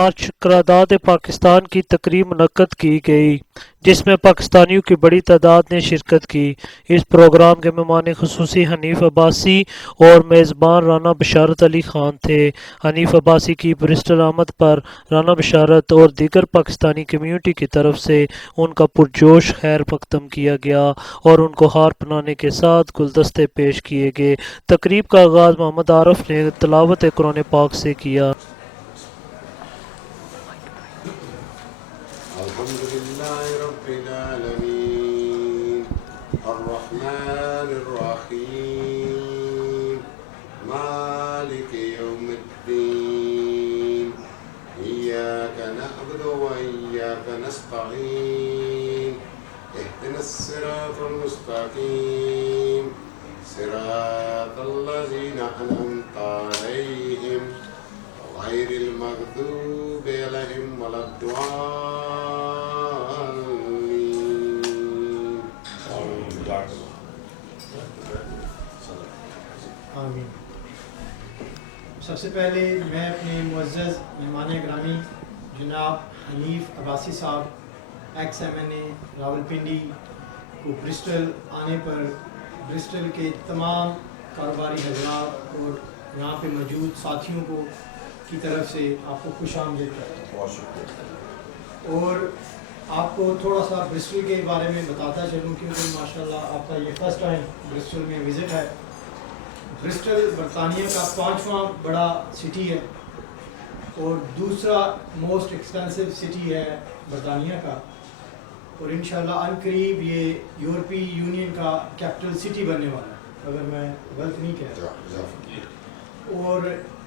आज करारदाद पाकिस्तान की तकरीब मुनक्कद की गई जिसमें पाकिस्तानियों की बड़ी तादाद ने शिरकत की। इस प्रोग्राम के मेहमान खुसूसी हनीफ अब्बासी और मेज़बान राना बशारत अली ख़ान थे। हनीफ अब्बासी की ब्रिस्टल आमद पर राना बशारत और दीगर पाकिस्तानी कम्यूनिटी की तरफ से उनका पुरजोश खैर मकदम किया गया और उनको हार पहनाने के साथ गुलदस्ते पेश किए गए। तकरीब का आगाज़ मोहम्मद आरफ ने तिलावत कुरान पाक से किया। अल्हम्दुलिल्लाहि रब्बिल आलमीन अर्रहमानिर रहीम मालिकि यौमिद्दीन इय्याका नअबुदु व इय्याका नस्तईन इहदिनस सिरातल मुस्तकीम सिरातल लज़ीना अनअमता अलैहिम गैरिल मग़दूबि अलैहिम वलद्दाल्लीन। आमीन। सबसे पहले मैं अपने मुअज़्ज़ज़ मेहमान ग्रामी जनाब हनीफ अब्बासी साहब XMNA रावलपिंडी को ब्रिस्टल आने पर ब्रिस्टल के तमाम कारोबारी हज़रात और यहाँ पे मौजूद साथियों को की तरफ से आपको खुश आमदीद करता हूँ। बहुत शुक्रिया। और आपको थोड़ा सा ब्रिस्टल के बारे में बताता चलूँ क्योंकि माशाल्लाह आपका ये फर्स्ट टाइम ब्रिस्टल में विज़िट है। ब्रिस्टल बरतानिया का 5वां बड़ा सिटी है और दूसरा मोस्ट एक्सपेंसिव सिटी है बरतानिया का, और इंशाल्लाह अनकरीब ये यूरोपीय यूनियन का कैपिटल सिटी बनने वाला है अगर मैं गलत नहीं कह रहा। और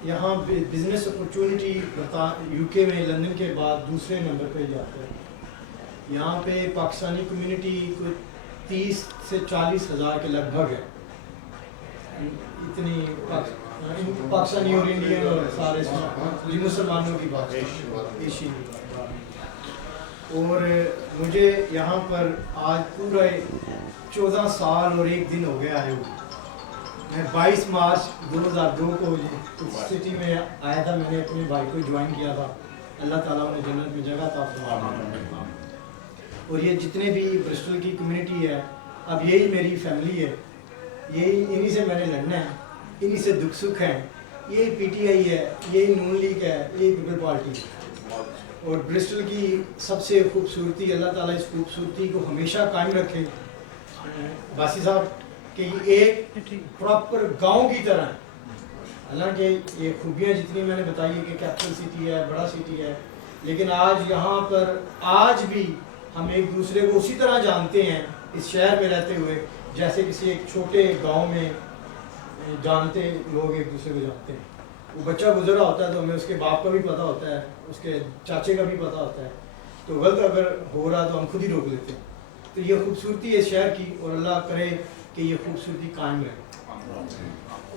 यहाँ बिज़नेस अपॉर्चुनिटी UK में लंदन के बाद दूसरे नंबर पे जाते हैं। यहाँ पे पाकिस्तानी कम्युनिटी को 30 से 40 हज़ार के लगभग है। इतनी पाकिस्तानी और इंडियन और सारे मुसलमानों की बात एशियन। और मुझे यहाँ पर आज पूरा 14 साल और 1 दिन हो गया आए हुए। मैं 22 मार्च 2002 को इस सिटी में आया था। मैंने अपने भाई को ज्वाइन किया था। अल्लाह ताला उन्हें जन्नत में जगह था फरमाए। और ये जितने भी ब्रिस्टल की कम्युनिटी है अब यही मेरी फैमिली है, यही इन्हीं से मैंने लड़ना है, इन्हीं से दुख सुख है। यही PTI है, यही नून लीग है, यही पीपल पार्टी है। और ब्रिस्टल की सबसे खूबसूरती अल्लाह ताला इस खूबसूरती को हमेशा कायम रखे। बासी साहब कि एक प्रॉपर गांव की तरह है। हालांकि ये खूबियाँ जितनी मैंने बताई है कि कैपिटल सिटी है, बड़ा सिटी है, लेकिन आज यहाँ पर आज भी हम एक दूसरे को उसी तरह जानते हैं इस शहर में रहते हुए जैसे किसी एक छोटे गांव में जानते लोग एक दूसरे को जानते हैं। वो बच्चा गुजरा होता है तो हमें उसके बाप का भी पता होता है, उसके चाचे का भी पता होता है, तो गलत अगर हो रहा तो हम खुद ही रोक लेते हैं। तो ये खूबसूरती है शहर की और अल्लाह करे कि ये खूबसूरती कायम रहे।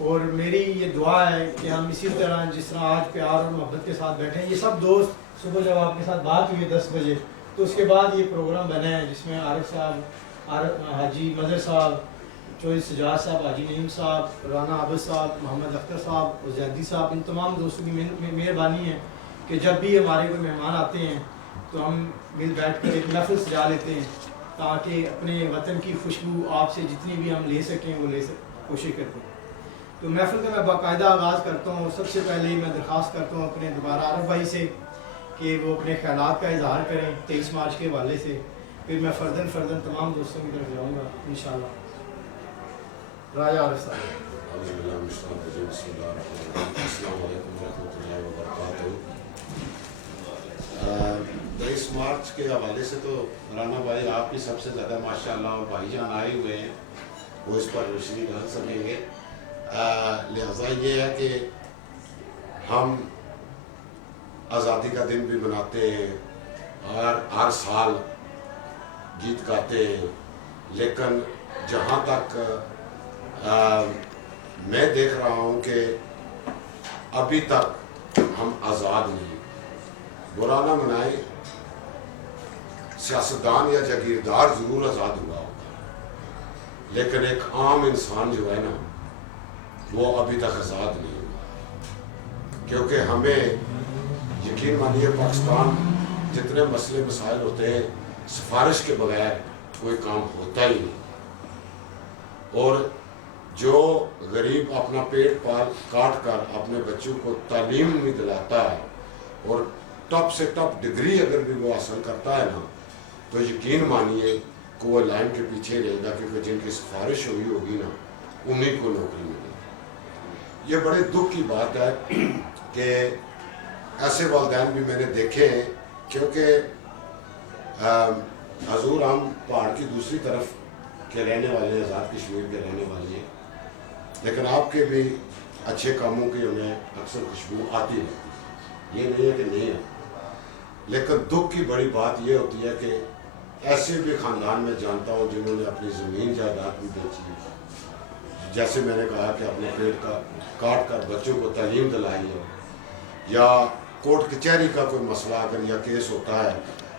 और मेरी ये दुआ है कि हम इसी तरह जिस तरह आज प्यार और मोहब्बत के साथ बैठे हैं। ये सब दोस्त सुबह जब आपके साथ बात हुई 10 बजे तो उसके बाद ये प्रोग्राम बना है जिसमें आरिफ साहब, हाजी मदर साहब, चौधरी सजाद साहब, हाजी नईम साहब, राना आबिद साहब, मोहम्मद अख्तर साहब और जैदी साहब, इन तमाम दोस्तों की मेहरबानी है कि जब भी हमारे कोई मेहमान आते हैं तो हम मिल बैठ कर एक महफिल सजा लेते हैं ताकि अपने वतन की खुशबू आपसे जितनी भी हम ले सकें वो कोशिश करते हैं। तो महफिल का मैं बाकायदा आगाज़ करता हूँ। सबसे पहले मैं दरख्वास्त करता हूँ अपने दोबारा आरफ भाई से कि वो अपने ख्यालात का इजहार करें 23 मार्च के हवाले से। फिर मैं फ़र्दन तमाम दोस्तों की तरफ जाऊँगा इंशाअल्लाह। राजा आरिफ साहब। 23 मार्च के हवाले से तो राना भाई आप ही सबसे ज़्यादा माशाल्लाह और भाईजान आए हुए हैं, वो इस पर रोशनी डाल सकेंगे। लिहाजा ये है कि हम आज़ादी का दिन भी मनाते हैं, हर साल गीत गाते हैं, लेकिन जहाँ तक मैं देख रहा हूँ कि अभी तक हम आज़ाद नहीं। बुरा ना मनाए, सियासतदान या जागीरदार ज़रूर आज़ाद हुआ होगा, लेकिन एक आम इंसान जो है ना वो अभी तक आज़ाद नहीं हुआ, क्योंकि हमें यकीन मानिए पाकिस्तान जितने मसले मसाइल होते हैं सिफारिश के बगैर कोई काम होता ही नहीं। और जो गरीब अपना पेट पाल काट कर अपने बच्चों को तालीम नहीं दिलाता है और टॉप से टॉप डिग्री अगर भी वो हासिल करता है ना, तो यकीन मानिए कि वो लाइन के पीछे रहेगा, क्योंकि जिनकी सिफारिश हुई होगी ना उन्हीं को नौकरी मिलेगी। ये बड़े दुख की बात है कि ऐसे वालिदैन भी मैंने देखे हैं, क्योंकि हजूर हम पहाड़ की दूसरी तरफ के रहने वाले हैं, आज़ाद कश्मीर के रहने वाले हैं, लेकिन आपके भी अच्छे कामों की हमें अक्सर खुशबू आती रहती है, ये नहीं है कि नहीं है। लेकिन दुख की बड़ी बात ये होती है कि ऐसे भी ख़ानदान में जानता हूँ जिन्होंने अपनी ज़मीन जायदाद भी बेची है, जैसे मैंने कहा कि अपने पेट का काट कर बच्चों को तालीम दिलाई है, या कोर्ट कचहरी का कोई मसला अगर या केस होता है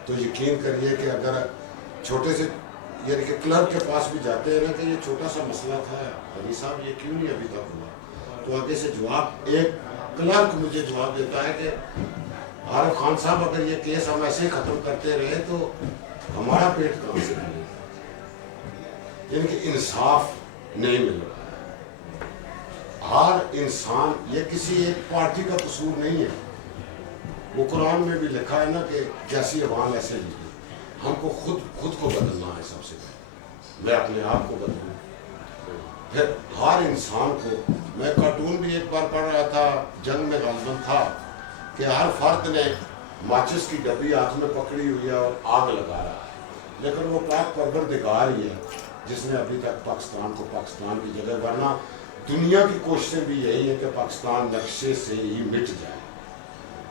तो यकीन करिए कि अगर छोटे से यानी कि क्लर्क के पास भी जाते हैं ना कि ये छोटा सा मसला था हनी साहब, ये क्यों नहीं अभी तक हुआ, तो आगे से जवाब एक क्लर्क मुझे जवाब देता है कि आरिफ खान साहब अगर ये केस हम ऐसे ही ख़त्म करते रहे तो हमारा पेट कहाँ से भरेगा। यानी कि इंसाफ नहीं मिल रहा है। हर इंसान, ये किसी एक पार्टी का कसूर नहीं है, वो कुरान में भी लिखा है ना कि जैसी अवाम ऐसे लिखी। हमको खुद को बदलना है सबसे पहले, मैं अपने आप को बदलूँ, फिर हर इंसान को। मैं कार्टून भी एक बार पढ़ रहा था, जंग में गालिबन था, कि हर फर्द ने माचिस की डब्बी हाथ में पकड़ी हुई है और आग लगा रहा है, लेकिन वो पाक परवरदिगार ही है जिसने अभी तक पाकिस्तान को पाकिस्तान की जगह, वरना दुनिया की कोशिशें भी यही है कि पाकिस्तान नक्शे से ही मिट जाए,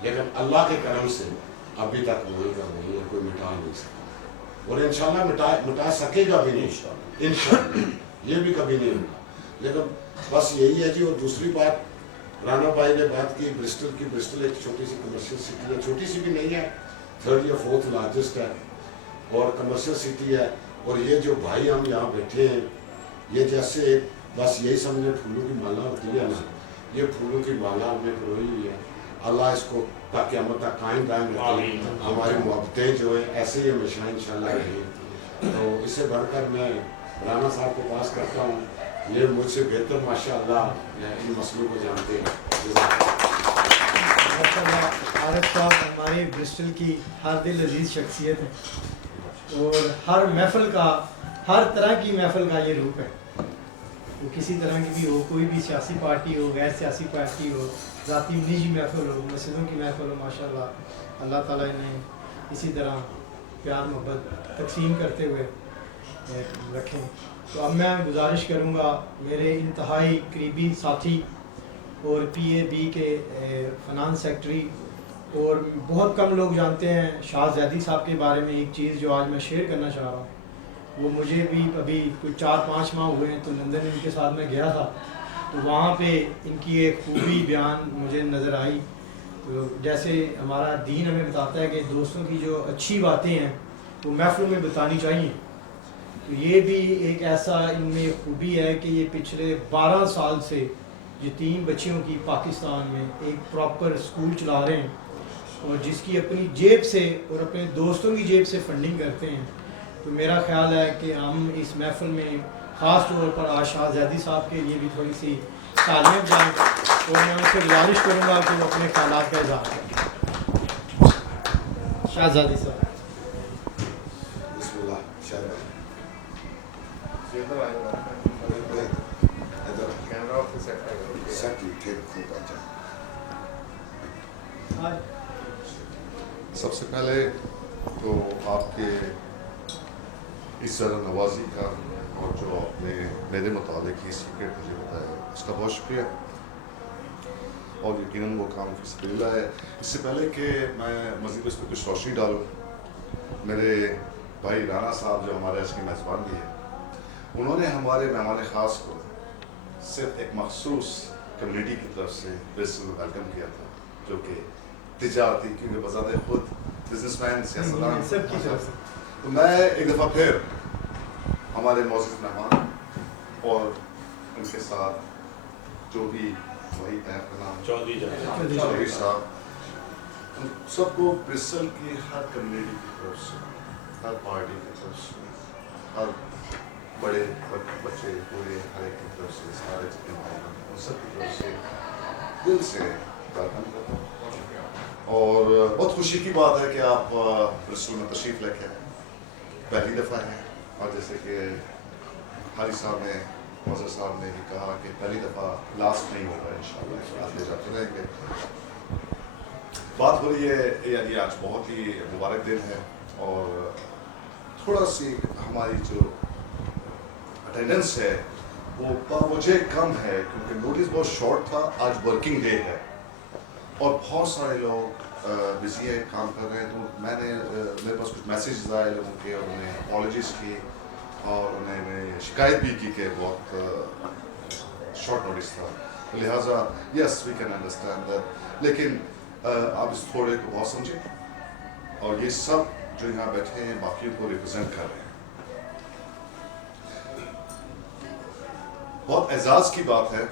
लेकिन अल्लाह के करम से अभी तक वही का वही है, कोई मिटा नहीं सकता और इंशाल्लाह मिटा सकेगा भी नहीं, इंशाल्लाह ये भी कभी नहीं होगा। लेकिन बस यही है जी। और दूसरी बात, राना भाई ने बात की ब्रिस्टल की। ब्रिस्टल एक छोटी सी कमर्शियल सिटी है, छोटी सी भी नहीं है, 3rd या 4th लार्जेस्ट है और कमर्शियल सिटी है। और ये जो भाई हम यहाँ बैठे हैं, ये जैसे बस यही समझे फूलों की माला होती है ना, ये फूलों की माला हमने परोई हुई है। अल्लाह इसको ताकि हम तक कायम रखे, हमारी मोहब्बतें जो है ऐसे ही हमेशा इंशाल्लाह रहें। तो इससे बढ़कर मैं राना साहब को पास करता हूँ, ये मुझसे बेहतर माशाअल्लाह इन मसलों को जानते हैं। आरिफ साहब हमारे ब्रिस्टल की हर दिल अजीज शख्सियत है और हर महफिल का, हर तरह की महफिल का ये रूप है। वो किसी तरह की भी हो, कोई भी सियासी पार्टी हो, गैर सियासी पार्टी हो, ज़ाती निजी महफिल हो, मस्जिदों की महफिल हो, माशाअल्लाह अल्लाह ताला इन्हें इसी तरह प्यार मोहब्बत तकसीम करते हुए रखें। तो अब मैं गुजारिश करूँगा मेरे इंतहाई करीबी साथी और PAB के फाइनेंस सेक्रेटरी, और बहुत कम लोग जानते हैं शाह ज़ैदी साहब के बारे में एक चीज़ जो आज मैं शेयर करना चाह रहा हूँ। वो मुझे भी अभी कुछ 4-5 माह हुए हैं तो लंदन इनके साथ मैं गया था, तो वहाँ पे इनकी एक खूबी बयान मुझे नज़र आई। तो जैसे हमारा दीन हमें बताता है कि दोस्तों की जो अच्छी बातें हैं वो महफिलों में बतानी चाहिए, तो ये भी एक ऐसा इनमें खूबी है कि ये पिछले 12 साल से यतीम बच्चियों की पाकिस्तान में एक प्रॉपर स्कूल चला रहे हैं, और जिसकी अपनी जेब से और अपने दोस्तों की जेब से फंडिंग करते हैं। तो मेरा ख्याल है कि हम इस महफिल में ख़ास तौर पर आज शाह ज़ैदी साहब के लिए भी थोड़ी सी तालियां बजाएं, और मैं उनसे गुजारिश करूँगा कि वो अपने ख्यालात का इज़हार करें। शाह ज़ैदी साहब। बिस्मिल्लाह, शाबाश। सबसे पहले तो आपके इस ज़रा नवाजी का और जो आपने मेरे मुताबिक ही सीक्रेट मुझे बताया उसका बहुत शुक्रिया, और यकीनन वो काम फिज़िबिलिल्लाह है। इससे पहले कि मैं मज़ीद इस पर कुछ रोशनी डालूँ, मेरे भाई राना साहब जो हमारे आज के मेज़बान भी हैं, उन्होंने हमारे मेहमान ख़ास को सिर्फ एक मखसूस कम्युनिटी की तरफ से ब्रिस्टल में वेलकम किया था, जो कि तिजारती, क्योंकि बज़ाते खुद बिजनेसमैन सियासतदान सबकी तरफ से। तो मैं एक दफ़ा फिर हमारे मौजूद मेहमान और उनके साथ जो भी वही है आपका नाम चौधरी चौधरी साहब उन सबको ब्रिस्टल की हर कम्युनिटी की तरफ से, हर पार्टी की तरफ से, हर बड़े बच्चे बूढ़े हर एक की तरफ से, सारे जितने भाई बहन उन सब की तरफ से दिल से वेलकम करता हूँ। और बहुत खुशी की बात है कि आप ब्रिस्टल में तशरीफ़ लेके आए, पहली दफ़ा है। और जैसे कि हाली साहब ने मौजूद साहब ने भी कहा कि पहली दफ़ा लास्ट नहीं होगा, इंशाल्लाह आते जाते रहेंगे। बात हो रही है यानी आज बहुत ही मुबारक दिन है और थोड़ा सी हमारी जो अटेंडेंस है वो बावजह कम है क्योंकि नोटिस बहुत शॉर्ट था। आज वर्किंग डे है और बहुत सारे लोग बिजी है, काम कर रहे हैं। तो मैंने मेरे पास कुछ मैसेजेस आए लोगों के और उन्हें अपॉलॉजीज़ की और उन्हें शिकायत भी की कि बहुत शॉर्ट नोटिस था, लिहाजा yes we can understand that. लेकिन आप इस थोड़े को बहुत समझें और ये सब जो यहाँ बैठे हैं बाकियों को रिप्रेजेंट कर रहे हैं। बहुत एजाज की बात है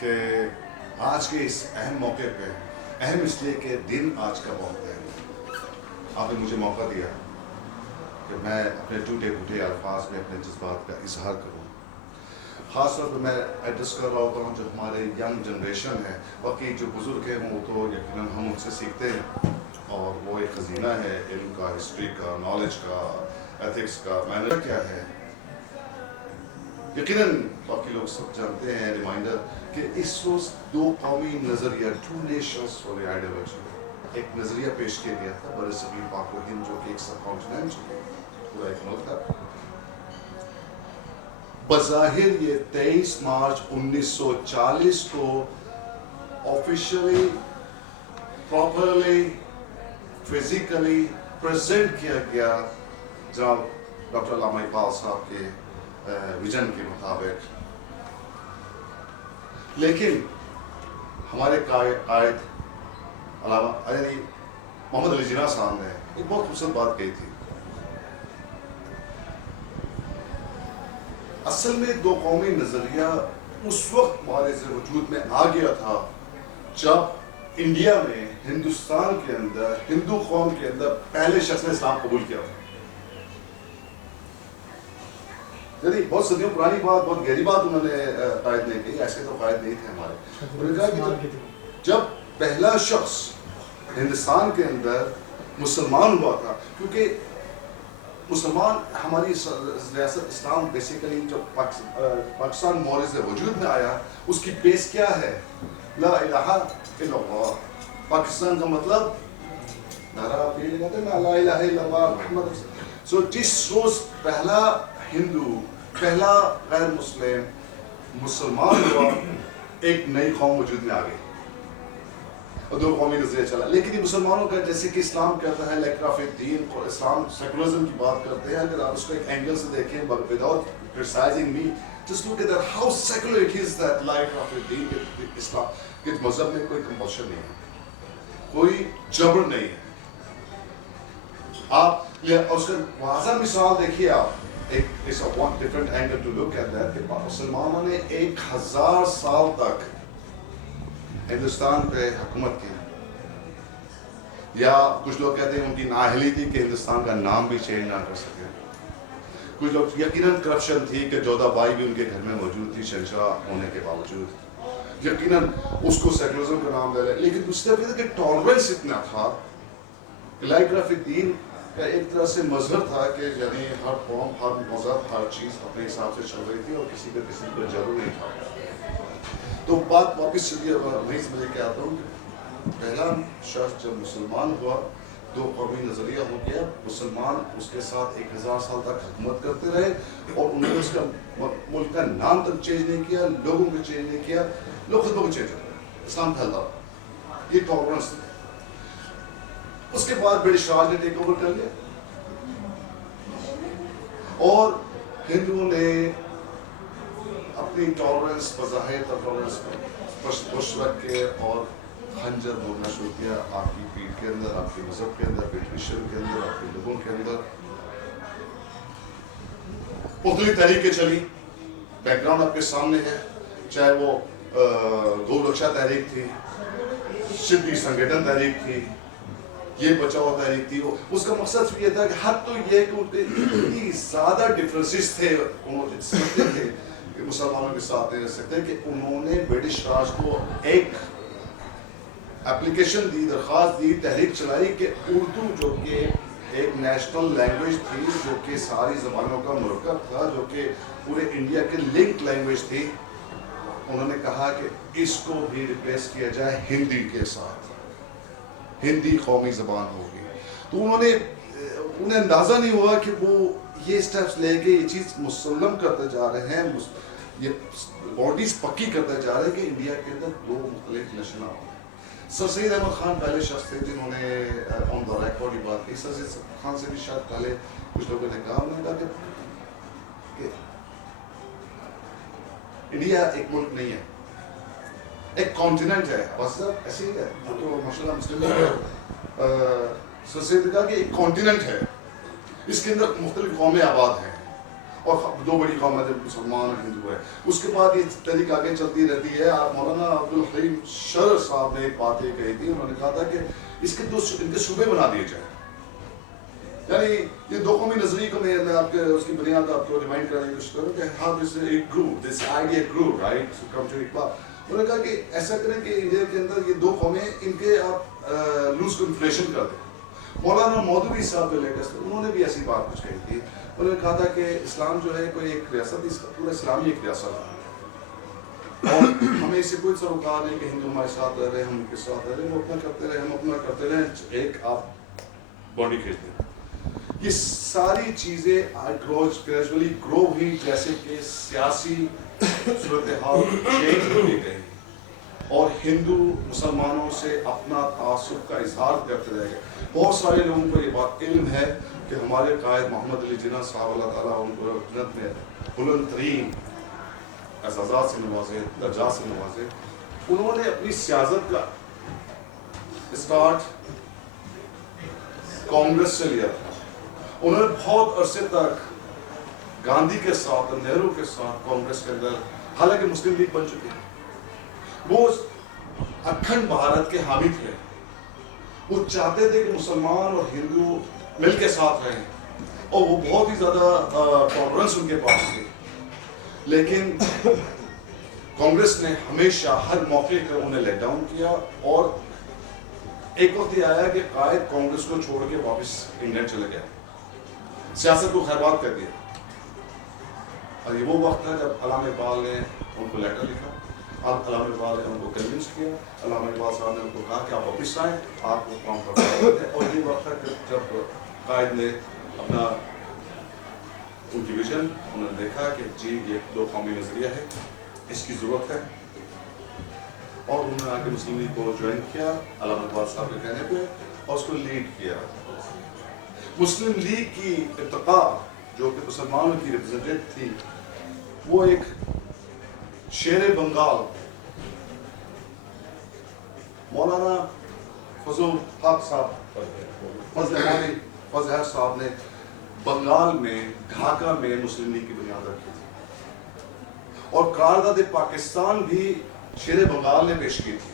कि आज के इस अहम मौके पे, अहम इसलिए कि दिन आज का बहुत है, आपने मुझे मौका दिया कि मैं अपने टूटे फूटे अल्फाज में अपने जज्बात का इजहार करूँ। ख़ास तौर पर मैं एड्रेस कर रहा होता हूँ जो हमारे यंग जनरेशन है। बाकी जो बुज़ुर्ग हैं वो तो यकीनन हम उनसे सीखते हैं और वो एक ख़ज़ीना है इल्म का, हिस्ट्री का, नॉलेज का, एथिक्स का, मैनर क्या है। यकीनन बाकी लोग सब जानते हैं रिमाइंडर कि इस रोज़ दो कौमी नज़रिया, टू नेशंस फॉर आइडियोलॉजी, एक नज़रिया पेश किया गया था बरसगीर पाक व हिंद जो कि एक सब कॉन्टिनेंट पूरा एक मुल्क था। बज़ाहिर ये 23 मार्च 1940 को ऑफिशियली प्रॉपरली फिजिकली प्रेजेंट किया गया जब डॉक्टर अल्लामा इकबाल साहब के विजन के मुताबिक। लेकिन हमारे कायद यानी मोहम्मद अली जिन्ना साहब ने एक बहुत खूबसूरत बात कही थी। असल में दो कौमी नज़रिया उस वक्त हमारे वजूद में आ गया था जब इंडिया में, हिंदुस्तान के अंदर, हिंदू कौम के अंदर पहले शख्स ने इस्लाम कबूल किया था। यदि बहुत सदियों पुरानी बात, बहुत गहरी बात उन्होंने कायद ने कही, ऐसे तो कायद नहीं थे हमारे। उन्होंने कहा कि जब पहला शख्स हिंदुस्तान के अंदर मुसलमान हुआ था, क्योंकि मुसलमान हमारी रियासत इस्लाम बेसिकली जो पाकिस्तान मौर्य से वजूद में आया उसकी बेस क्या है? ला इलाहा इल्लल्लाह। पाकिस्तान का मतलब ला इलाहा इल्लल्लाह मुहम्मद। सो जिस रोज पहला हिंदू, पहला गैर मुस्लिम मुसलमान हुआ, एक नई कौम वजूद में आ गई और दो कौमी नजरिया चला। लेकिन ये मुसलमानों का, जैसे कि इस्लाम कहता है लैक्राफिद्दीन, और इस्लाम सेकुलरिज्म की बात करते हैं, अगर आप उसको एक एंगल से देखें without criticising me, just look at that how secular it is that लैक्राफिद्दीन के इस्लाम के मजहब में कोई कंपल्शन नहीं है, कोई जबर नहीं है। आप उसका वाज़ा मिसाल देखिए, आप एक it's a one different angle to look at that कि मुसलमानों ने 1000 साल तक हिंदुस्तान पे हुकूमत की, या कुछ लोग कहते हैं उनकी नाअहली थी कि हिंदुस्तान का नाम भी चेंज ना कर सके। कुछ लोग यकीनन करप्शन थी कि जोधाबाई भी उनके घर में मौजूद थी शहंशाह होने के बावजूद, यकीनन उसको सेकुलरिज्म का नाम दे रहे। लेकिन दूसरी तरफ कि टॉलरेंस इतना था, लैक्राफिद्दीन का एक तरह से मजहब था कि यानी हर कौम, हर मजहब, हर चीज़ अपने हिसाब से चल रही थी और किसी पर जरूर नहीं था। तो बात वापस चलिए वहीं से लेके आता हूँ कि पहला शख्स जब मुसलमान हुआ, दो कौमी नज़रिया हो गया, मुसलमान उसके साथ 1000 साल तक हुकूमत करते रहे और उन्होंने उसका मुल्क का नाम तक चेंज नहीं किया, लोगों को चेंज नहीं किया, लोग खुद को चेंज कर रहे, इस्लाम फैलता रहा, ये टॉलरेंस। उसके बाद ब्रिटिश राज ने टेक ओवर कर लिया और हिंदुओं ने अपनी टॉलरेंस बज़ाहिर टॉलरेंस पुश रख के और खंजर बोलना शुरू किया आपकी पीठ के अंदर, आपके मजहब के अंदर, ब्रिटिशन के अंदर, आपके लोगों के अंदर। मुख्तलिफ तहरीकें चली, बैकग्राउंड आपके सामने है, चाहे वो गौ रक्षा तहरीक थी, सिद्दी संगठन तहरीक थी, ये बचाओ तहरीक थी। उसका मकसद ये था कि हद तो ये कि उनके इतनी ज़्यादा डिफरेंसेस थे, उन्होंने समझते थे कि मुसलमानों के साथ नहीं रह सकते, कि उन्होंने ब्रिटिश राज को एक एप्लीकेशन दी, दरख्वास्त दी, तहरीक चलाई कि उर्दू जो कि एक नेशनल लैंग्वेज थी, जो कि सारी ज़बानों का मुरक्कब था, जो कि पूरे इंडिया के लिंक लैंग्वेज थी, उन्होंने कहा कि इसको भी रिप्लेस किया जाए हिंदी के साथ, हिंदी कौमी ज़बान होगी। तो उन्हें अंदाज़ा नहीं हुआ कि वो ये स्टेप्स लेके ये चीज़ मुसल्लम करते जा रहे हैं, ये बॉडीज़ पक्की करते जा रहे हैं कि इंडिया के अंदर दो मुख्तलिफ नस्लें हों। सर सैयद अहमद खान पहले शख्स थे जिन्होंने ऑन द रिकॉर्ड ये बात की। सर सैयद खान से भी शायद पहले कुछ लोगों ने कहा, उन्होंने कहा कि इंडिया एक मुल्क नहीं है, एक कॉन्टिनेंट है। बस सर ऐसे ही है, तो माशाल्लाह मुस्लिम सर सैयद ने कहा कि एक कॉन्टिनेंट है, इसके अंदर मुख्तलिफ कौमें आबाद हैं और दो बड़ी कौमें जो मुसलमान और हिंदू है। उसके बाद ये तहरीक आगे चलती रहती है। आप मौलाना अब्दुल हलीम शर साहब ने एक बात ये कही थी, उन्होंने कहा था कि इनके सूबे बना दिए जाए। यानी ये दो कौमी नजरिए को मैं आपके उसकी बुनियाद आपको रिमाइंड कराने की कोशिश करूँ कि how this grew, this idea grew, right, come to Iqbal. उन्होंने कहा कि ऐसा करें कि इंडिया के अंदर ये दो कौमें, इनके आप लूज कन्फ्लेशन कर दें। मौलाना मौदूदी साहब जो लेटेस्ट, उन्होंने भी ऐसी बात कुछ कही थी। उन्होंने कहा था कि इस्लाम जो है कोई एक रियासत, इसका पूरा इस्लामी एक रियासत है और हमें इससे कोई सरोकार नहीं कि हिंदू हमारे साथ रह रहे हैं, हम उनके साथ रह रहे हैं, वो अपना करते रहे, हम अपना करते रहे, एक आप बॉडी खींच दें। ये सारी चीज़ें ग्रेजुअली ग्रो हुई, जैसे कि सियासी सूरत हाल चेंज होती गई और हिंदू मुसलमानों से अपना तासुब का इजहार करते रह गए। बहुत सारे लोगों को ये बात इल्म है कि हमारे कायद मोहम्मद अली जिन्ना साहब, अल्लाह ताला उनको जन्नत में बुलंद तरीन एज़ाज़ात से नवाजे, दर्जात से नवाजे, उन्होंने अपनी सियासत का स्टार्ट कांग्रेस से लिया था। उन्होंने बहुत अरसे तक गांधी के साथ, नेहरू के साथ कांग्रेस के अंदर, हालांकि मुस्लिम लीग बन चुकी है, वो अखंड भारत के हामी थे। वो चाहते थे कि मुसलमान और हिंदू मिल के साथ रहें और वो बहुत ही ज़्यादा टॉलरेंस उनके पास थी। लेकिन कांग्रेस ने हमेशा हर मौके पर उन्हें लेट डाउन किया और एक वक्त ये आया कि कायद कांग्रेस को छोड़ के वापस इंग्लैंड चले गए, सियासत को खैरबाद कर दिया। और ये वो वक्त था जब अल्लामा इकबाल ने उनको लेटर लिखा, अब अल्लामा इकबाल ने उनको कन्विंस किया, अल्लामा इकबाल साहब ने उनको कहा कि आप वापस आएँ, आपको काम करना है। और ये वक्त था जब कायद ने अपना उनकी विजन, उन्होंने देखा कि जी ये दो कौमी नज़रिया है, इसकी ज़रूरत है, और उन्होंने आगे मुस्लिम लीग को ज्वाइन किया अल्लामा इकबाल साहब के कहने पे और उसको लीड किया। मुस्लिम लीग की इर्तिका जो कि मुसलमानों की रिप्रेजेंटेटिव थी, वो एक शेर बंगाल मौलाना फजल हक साहब साहब ने बंगाल में ढाका में मुस्लिम लीग की बुनियाद रखी थी और करारदाद पाकिस्तान भी शेर बंगाल ने पेश की थी।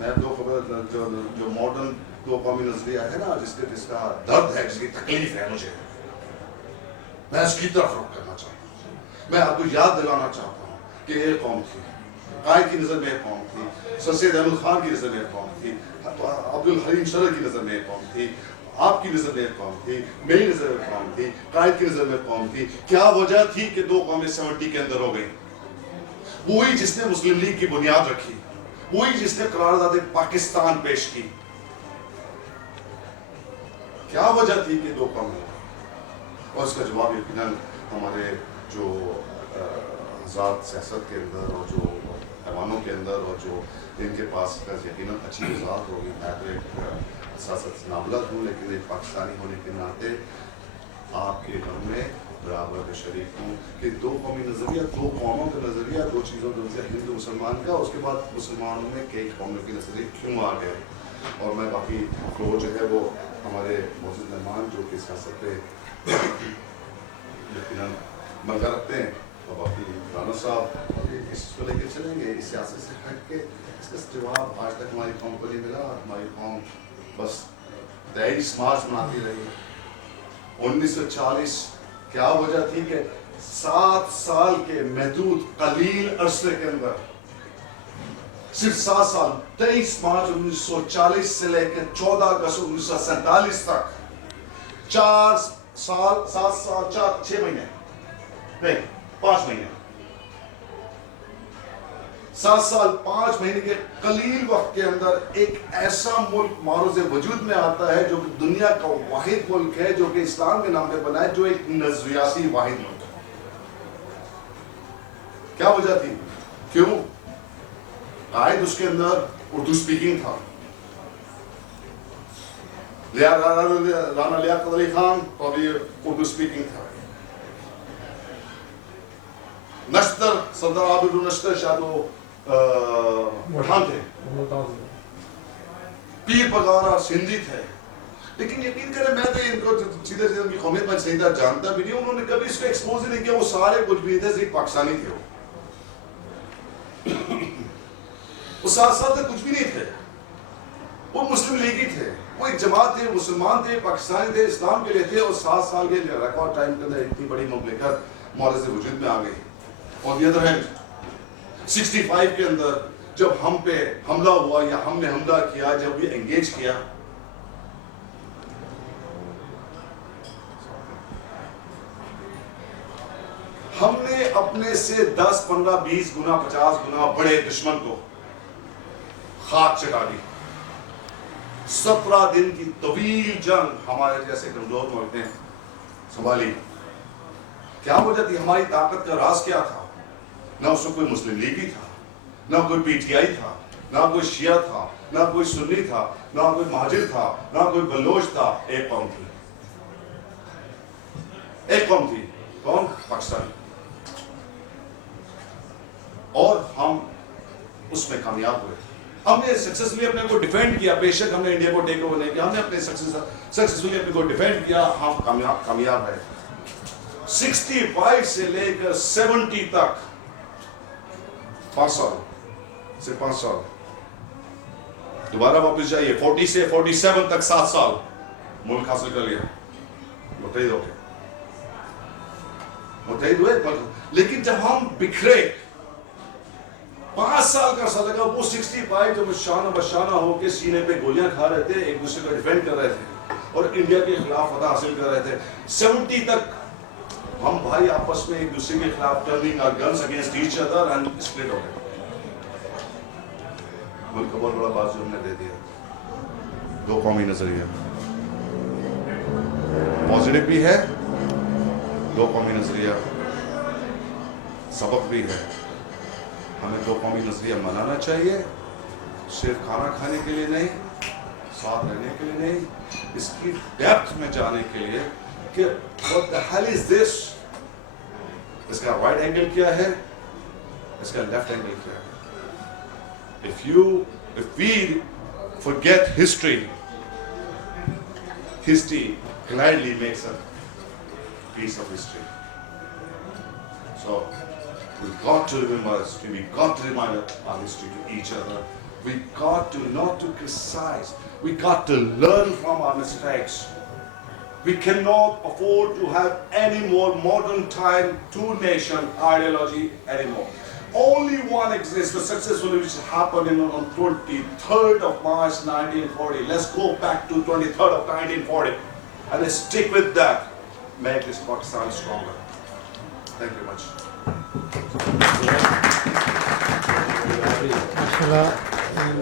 मैं दो खबर जो मॉडर्न दो कौमी नजरिया है ना, जिसका दर्द है, जिसकी तकलीफ है, मुझे मैं इसकी तरफ रुख करना चाहता हूँ। मैं आपको याद दिलाना चाहता हूँ कि ये कौम थी, कायद की नज़र में एक कौम थी, सर सैयद अहमद खान की नज़र में एक कौम थी, अब्दुल हलीम शर की नज़र में एक कौम थी, आपकी नज़र में एक कौम थी, मेरी नज़र में कौम थी, कायद की नज़र में कौम थी। क्या वजह थी कि दो कौमें 70 के अंदर हो गई? वही जिसने मुस्लिम लीग की बुनियाद रखी, वही जिसने करारदाद पाकिस्तान पेश की। क्या वजह थी कि दो कौमें? और इसका जवाब यकीनन हमारे जो आज़ाद सियासत के अंदर और जो ऐवानों के अंदर और जो इनके पास यकीनन अच्छी वजाहत होगी। मैं तो एक सियासत से नामलद हूँ, लेकिन एक पाकिस्तानी होने के नाते आपके घर में बराबर के शरीक हूँ कि दो कौमी नज़रिया, दो कौमों का नज़रिया, दो चीज़ों का नज़रिया, हिंदू मुसलमान का, उसके बाद मुसलमानों में कई कौमों के नज़रिए क्यों आ गए। और मैं बाकी फ्लोर जो है वो हमारे मौजूद मेहमान जो कि सियासत पे यकीनन मलका रखते हैं تو باقی رانا صاحب ابھی اس کو لے کے چلیں گے اس سیاست سے ہٹ کے. اس کا جواب آج تک ہماری قوم کو نہیں ملا. ہماری قوم بس 23 مارچ مناتی رہی. 1940 کیا وجہ تھی کہ 7 سال کے محدود قلیل عرصے کے اندر, صرف 7 سال, 23 مارچ 1940 سے لے کے 14 اگست 1947 تک 4 سال 7 سال 6 مہینے نہیں 5 مہینے 7 سال 5 مہینے کے قلیل وقت کے اندر ایک ایسا ملک معروض وجود میں آتا ہے جو کہ دنیا کا واحد ملک ہے جو کہ اسلام کے نام پہ بنا ہے, جو ایک نظریاتی واحد ملک ہے. کیا وجہ تھی؟ کیوں؟ قائد اس کے اندر اردو سپیکنگ تھا. رانا لیاقت علی خان تو ابھی اردو سپیکنگ تھا. نشتر سردار عابد النشتر شاید وہ پٹھان تھے. پیر پگارا سندھی تھے. لیکن یقین کریں میں تو ان کو سیدھے سیدھے ان کی قومیت میں صحیح طرح جانتا بھی نہیں. انہوں نے کبھی اس کو ایکسپوز ہی نہیں کیا. وہ سارے کچھ بھی تھے, صرف پاکستانی تھے. وہ 7 سال تک کچھ بھی نہیں تھے. وہ مسلم لیگی تھے. وہ ایک جماعت تھے, مسلمان تھے, پاکستانی تھے, اسلام کے لیے تھے. اور 7 سال کے ریکارڈ ٹائم کے اندر اتنی بڑی مملکت معرض وجود میں آ گئی. اور دی ادر ہینڈ 65 کے اندر جب ہم پہ حملہ ہوا یا ہم نے حملہ کیا, جب بھی انگیج کیا, ہم نے اپنے سے 10 15 20 گنا 50 گنا بڑے دشمن کو خاک چٹا دی. 17 دن کی طویل جنگ ہمارے جیسے کمزور ملک نے سنبھالی. کیا وجہ تھی؟ ہماری طاقت کا راز کیا تھا؟ نہ اس میں کوئی مسلم لیگی تھا, نہ کوئی پی ٹی آئی تھا, نہ کوئی شیعہ تھا, نہ کوئی سنی تھا, نہ کوئی مہاجر تھا, نہ کوئی بلوچ تھا. ایک قوم تھی, ایک قوم تھی. کون؟ پاکستانی. اور ہم اس میں کامیاب ہوئے. ہم نے سکسیسفلی اپنے کو ڈیفینڈ کیا. بے شک ہم نے انڈیا کو ٹیک اوور نہیں کیا, ہم نے اپنے سکسیسفلی اپنے کو ڈیفینڈ کیا. ہم کامیاب ہے. 65 سے لے کر 70 تک 5 سال, صرف 5 سال. دوبارہ واپس جائیے, 40 سے 47 تک 7 سال ملک حاصل کر لیا. متحد ہو گئے, متحد ہوئے. لیکن جب ہم بکھرے 5 سال کا عرصہ لگا. وہ 65 جب شانہ بشانہ ہو کے سینے پہ گولیاں کھا رہے تھے, ایک دوسرے کو ڈیفینڈ کر رہے تھے اور انڈیا کے خلاف فتح حاصل کر رہے تھے. 70 تک ہم بھائی آپس میں ایک دوسرے کے خلاف ٹرننگ اور guns against each other and split ہو گئے. ملک کا بہت بڑا بات جو ہم نے دے دیا. 2 قومی نظریہ پازیٹیو بھی ہے, 2 قومی نظریہ سبق بھی ہے. ہمیں 2 قومی نظریہ منانا چاہیے, صرف کھانا کھانے کے لیے نہیں, ساتھ رہنے کے لیے نہیں, اس کی ڈیپتھ میں جانے کے لیے کہ what the hell is this, اس کا رائٹ اینگل کیا ہے, اس کا لیفٹ اینگل کیا ہے. If we forget history gladly makes a piece of history. So we got to remember history, we got to remind our history to each other. We got to not to criticize, we got to learn from our mistakes. We cannot afford to have any more modern time two-nation ideology anymore. Only one exists, the successful which happened on 23rd of March 1940. Let's go back to 23rd of 1940 and let's stick with that. Make this Pakistan stronger. Thank you much. ماشاءاللہ,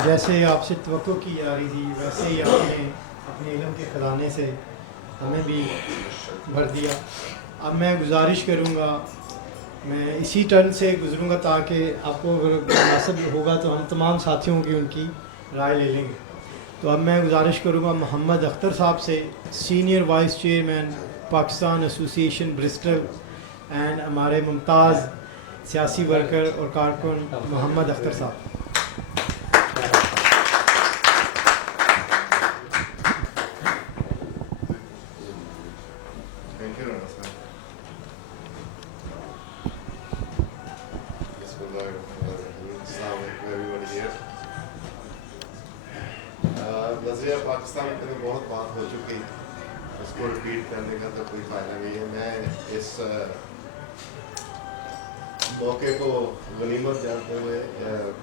جیسے آپ سے توقع کی جا رہی تھی ویسے ہی آپ نے اپنے علم کے خزانے سے ہمیں بھی بھر دیا. اب میں گزارش کروں گا, میں اسی ٹرن سے گزروں گا تاکہ آپ کو اگر مناسب ہوگا تو ہم تمام ساتھیوں کی ان کی رائے لے لیں گے. تو اب میں گزارش کروں گا محمد اختر صاحب سے, سینئر وائس چیئرمین پاکستان ایسوسی ایشن برسٹل, اینڈ ہمارے ممتاز سیاسی ورکر اور کارکن محمد اختر صاحب. इंडिया पाकिस्तान की तो बहुत बात हो चुकी, उसको रिपीट करने का तो कोई फ़ायदा नहीं है। मैं इस मौके को गनीमत जानते हुए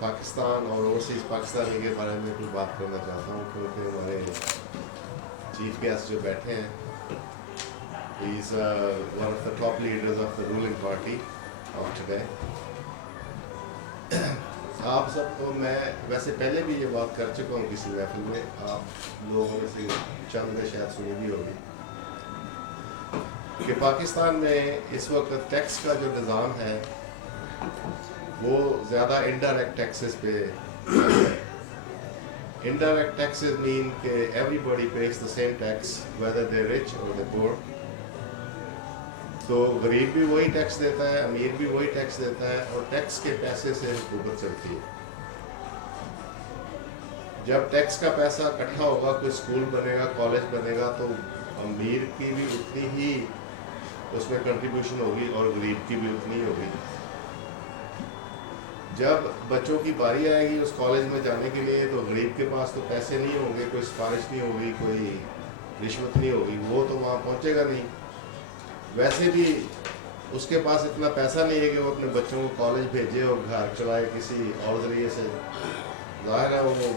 पाकिस्तान और ओवरसीज़ पाकिस्तानी के बारे में कुछ बात करना चाहता हूँ, क्योंकि हमारे चीफ गेस्ट जो बैठे हैं, he is one of the top leaders of the ruling party of today. आप सबको मैं वैसे पहले भी ये बात कर चुका हूँ किसी महफिल में, आप लोगों में से चंद ने शायद सुनी भी होगी कि पाकिस्तान में इस वक्त टैक्स का जो निज़ाम है वो ज़्यादा इनडायरेक्ट टैक्सेस पे है। इनडायरेक्ट टैक्सेस मीन कि everybody page the same tax whether they rich और दे पुअर। तो गरीब भी वही टैक्स देता है, अमीर भी वही टैक्स देता है, और टैक्स के पैसे से हुकूमत चलती है। जब टैक्स का पैसा इकट्ठा होगा, कोई स्कूल बनेगा, कॉलेज बनेगा, तो अमीर की भी उतनी ही उसमें कंट्रीब्यूशन होगी और गरीब की भी उतनी ही होगी। जब बच्चों की बारी आएगी उस कॉलेज में जाने के लिए, तो गरीब के पास तो पैसे नहीं होंगे, कोई सिफारिश नहीं होगी, कोई रिश्वत नहीं होगी, वो तो वहाँ पहुँचेगा नहीं। वैसे भी उसके पास इतना पैसा नहीं है कि वो अपने बच्चों को कॉलेज भेजे और घर चलाए किसी और ज़रिए से। ज़ाहिर है वो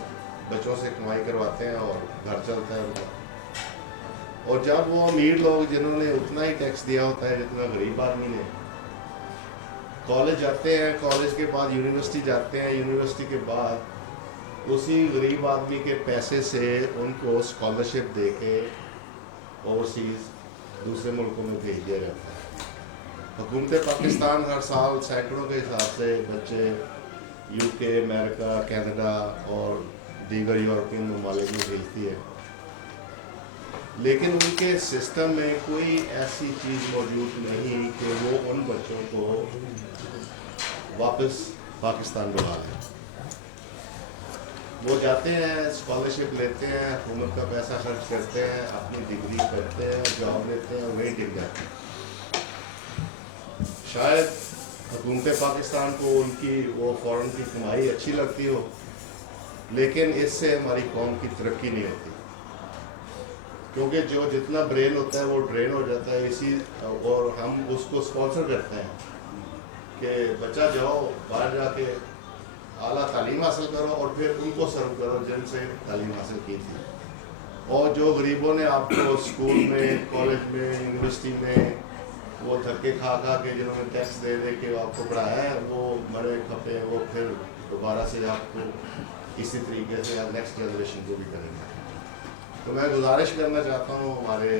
बच्चों से कमाई करवाते हैं और घर चलता है उनका। और जब वो अमीर लोग जिन्होंने उतना ही टैक्स दिया होता है जितना गरीब आदमी ने, कॉलेज जाते हैं, कॉलेज के बाद यूनिवर्सिटी जाते हैं, यूनिवर्सिटी के बाद उसी गरीब आदमी के पैसे से उनको स्कॉलरशिप दे के ओवरसीज़ दूसरे मुल्कों में भेज दिया जाता है। हुकूमत पाकिस्तान हर साल सैकड़ों के हिसाब से बच्चे यूके, अमेरिका, कनाडा और दीगर यूरोपियन ममालिक में भेजती है, लेकिन उनके सिस्टम में कोई ऐसी चीज़ मौजूद नहीं कि वो उन बच्चों को वापस पाकिस्तान बुला लें। वो जाते हैं, स्कॉलरशिप लेते हैं, हुकूमत का पैसा खर्च करते हैं, अपनी डिग्री करते हैं, जॉब लेते हैं और वहीं टिक जाते हैं। शायद हुकूमत पाकिस्तान को उनकी वो फ़ौरन की कमाई अच्छी लगती हो, लेकिन इससे हमारी कौम की तरक्की नहीं होती, क्योंकि जो जितना ब्रेन होता है वो ड्रेन हो जाता है इसी, और हम उसको स्पॉन्सर करते हैं कि बच्चा जाओ बाहर जाके आला तालीम हासिल करो और फिर उनको सर्व करो जिनसे तालीम हासिल की थी। और जो गरीबों ने आपको स्कूल में, कॉलेज में, यूनिवर्सिटी में वो धक्के खा खा के जिन्होंने टैक्स दे दे के आपको पढ़ाया है, वो मरे खपे, वो फिर दोबारा से आपको इसी तरीके से नेक्स्ट जनरेशन को भी करेंगे। तो मैं गुजारिश करना चाहता हूँ हमारे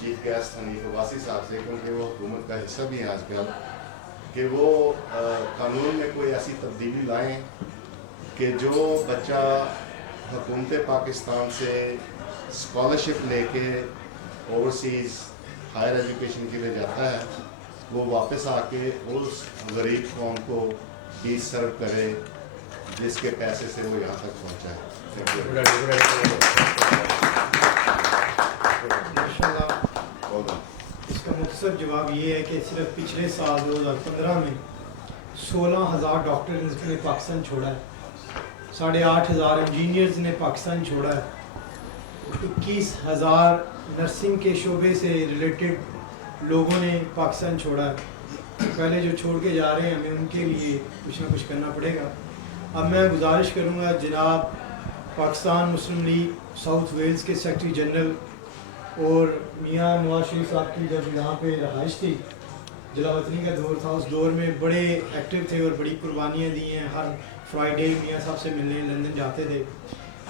चीफ गेस्ट हनीफ अब्बासी साहब से, क्योंकि वो हुकूमत का हिस्सा भी हैं आजकल, कि वो कानून में कोई ऐसी तब्दीली लाएं कि जो बच्चा हुकूमत पाकिस्तान से स्कॉलरशिप लेके ओवरसीज़ हायर एजुकेशन के लिए जाता है, वो वापस आके उस गरीब कौम को फीस सर्व करे जिसके पैसे से वो यहाँ तक पहुँचा है। इसका मुख्तसर जवाब ये है कि सिर्फ पिछले साल 2015 में 16,000 डॉक्टर्स ने पाकिस्तान छोड़ा है, 8,500 इंजीनियर्स ने पाकिस्तान छोड़ा है, 21,000 नर्सिंग के शोबे से रिलेटेड लोगों ने पाकिस्तान छोड़ा है। पहले जो छोड़ के जा रहे हैं हमें उनके लिए कुछ ना कुछ करना पड़ेगा। अब मैं गुजारिश करूँगा जनाब पाकिस्तान मुस्लिम लीग साउथ वेल्स के सेक्रेटरी जनरल और मियाँ नवाज शरीफ साहब की जब यहाँ पे रहाइश थी, जलावतनी का दौर था, उस दौर में बड़े एक्टिव थे और बड़ी कुर्बानियाँ दी हैं। हर फ्राइडे मियाँ साहब से मिलने लंदन जाते थे।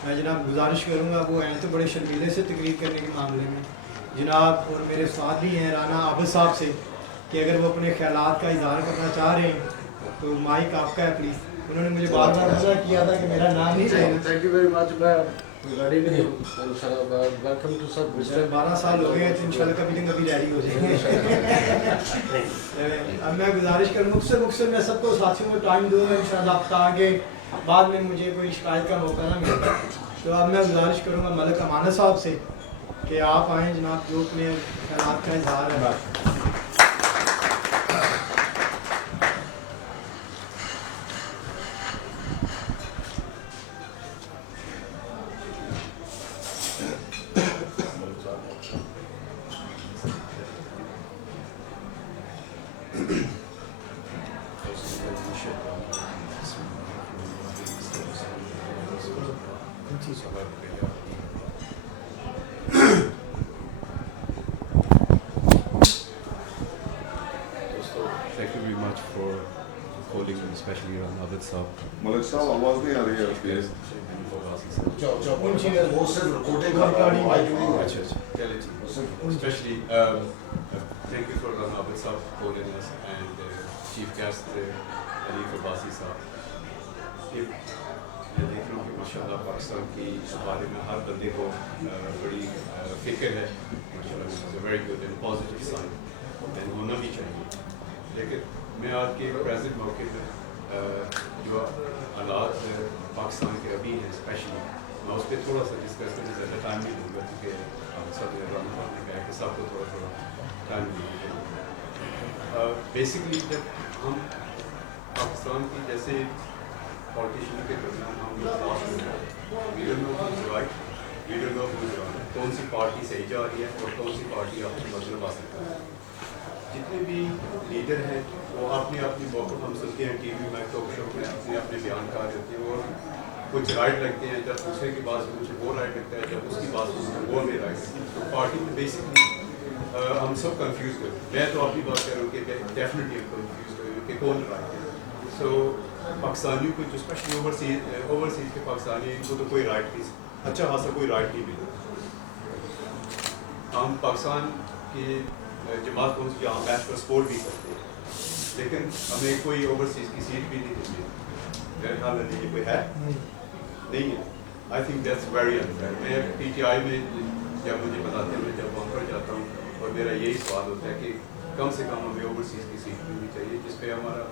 मैं जनाब गुजारिश करूँगा, वो हैं तो बड़े शर्मीले से तकरीर करने के मामले में जनाब, और मेरे साथ भी हैं राना आबिद साहब से, कि अगर वो अपने ख्यालात का इज़हार करना चाह रहे हैं तो माइक आपका है प्लीज़। उन्होंने मुझे बार बार मना किया था कि मेरा नाम नहीं लेना। Thank you very much. Welcome to सब। 12 साल हो गए हैं, तो इंशाल्लाह कभी न कभी रेडी हो जाएंगे। अब मैं गुजारिश करूँ मुख्तसर मैं सबको साथियों को टाइम दूँगा इंशाल्लाह, ताकि बाद में मुझे कोई शिकायत का मौका ना मिले। तो अब मैं गुजारिश करूँगा मलिक अमानत साहब से कि आप आएँ जनाब, जो अपने ख्यालात का इजहार है। Thank you very much for calling, especially Abid Saab. ملک صاحب آواز نہیں آ رہی ہے آپ کی. ان چیزوں وہ صرف رکارڈنگ کر رہا ہے, مائک نہیں ہے. Especially, thank you for Abid Saab calling us and Chief Guest Hanif Abbasi Saab. میں دیکھ رہا ہوں کہ ماشاء اللہ پاکستان کی اس بارے میں ہر بندے کو بڑی فکر ہے. Very good and positive sign and ہونا بھی چاہیے. لیکن میں آج کے پریزنٹ موقع میں جو حالات پاکستان کے ابھی ہیں اسپیشلی, میں اس پہ تھوڑا سا ڈسکس کرنے زیادہ ٹائم نہیں دوں گا, کیونکہ سب نے کہا کہ سب کو تھوڑا تھوڑا ٹائم دوں. بیسکلی جب ہم پاکستان کی جیسے پالیٹیشین کے درمیان ہم کون سی پارٹی صحیح جا رہی ہے اور کون سی پارٹی آپ کو مطلب حاصل کر رہی ہے. جتنے بھی لیڈر ہیں وہ اپنی اپنی موقف ہم سنتے ہیں ٹی وی میں, ٹاک شو میں اپنے اپنے بیان کار دیتے ہیں, اور کچھ رائٹ لگتے ہیں, جب دوسرے کی بات سے مجھے وہ رائٹ لگتا ہے, جب اس کی بات سے وہ ہمیں رائٹ لگتی ہے. تو پارٹی میں بیسکلی ہم سب کنفیوز ہوئے. میں تو اپنی بات کر رہا ہوں کہ ڈیفینیٹلی کنفیوز ہوئے کہ کون رائٹ ہے. سو پاکستانیوں کو جو اسپیشلی اوورسیز کے پاکستانی ہیں, ان کو تو کوئی رائٹ نہیں, اچھا خاصا کوئی رائٹ نہیں ملا. ہم پاکستان کی جماعت کو جہاں میچ پر سپورٹ بھی کرتے ہیں, لیکن ہمیں کوئی اوورسیز کی سیٹ بھی نہیں دیتی. میرے خیال میں یہ کوئی ہے نہیں ہے. I think that's very unfair. میں پی ٹی آئی میں جب مجھے بتاتے ہیں, میں جب وہاں پر جاتا ہوں, اور میرا یہی سوال ہوتا ہے کہ کم سے کم ہمیں اوورسیز کی سیٹ ملنی چاہیے جس پہ ہمارا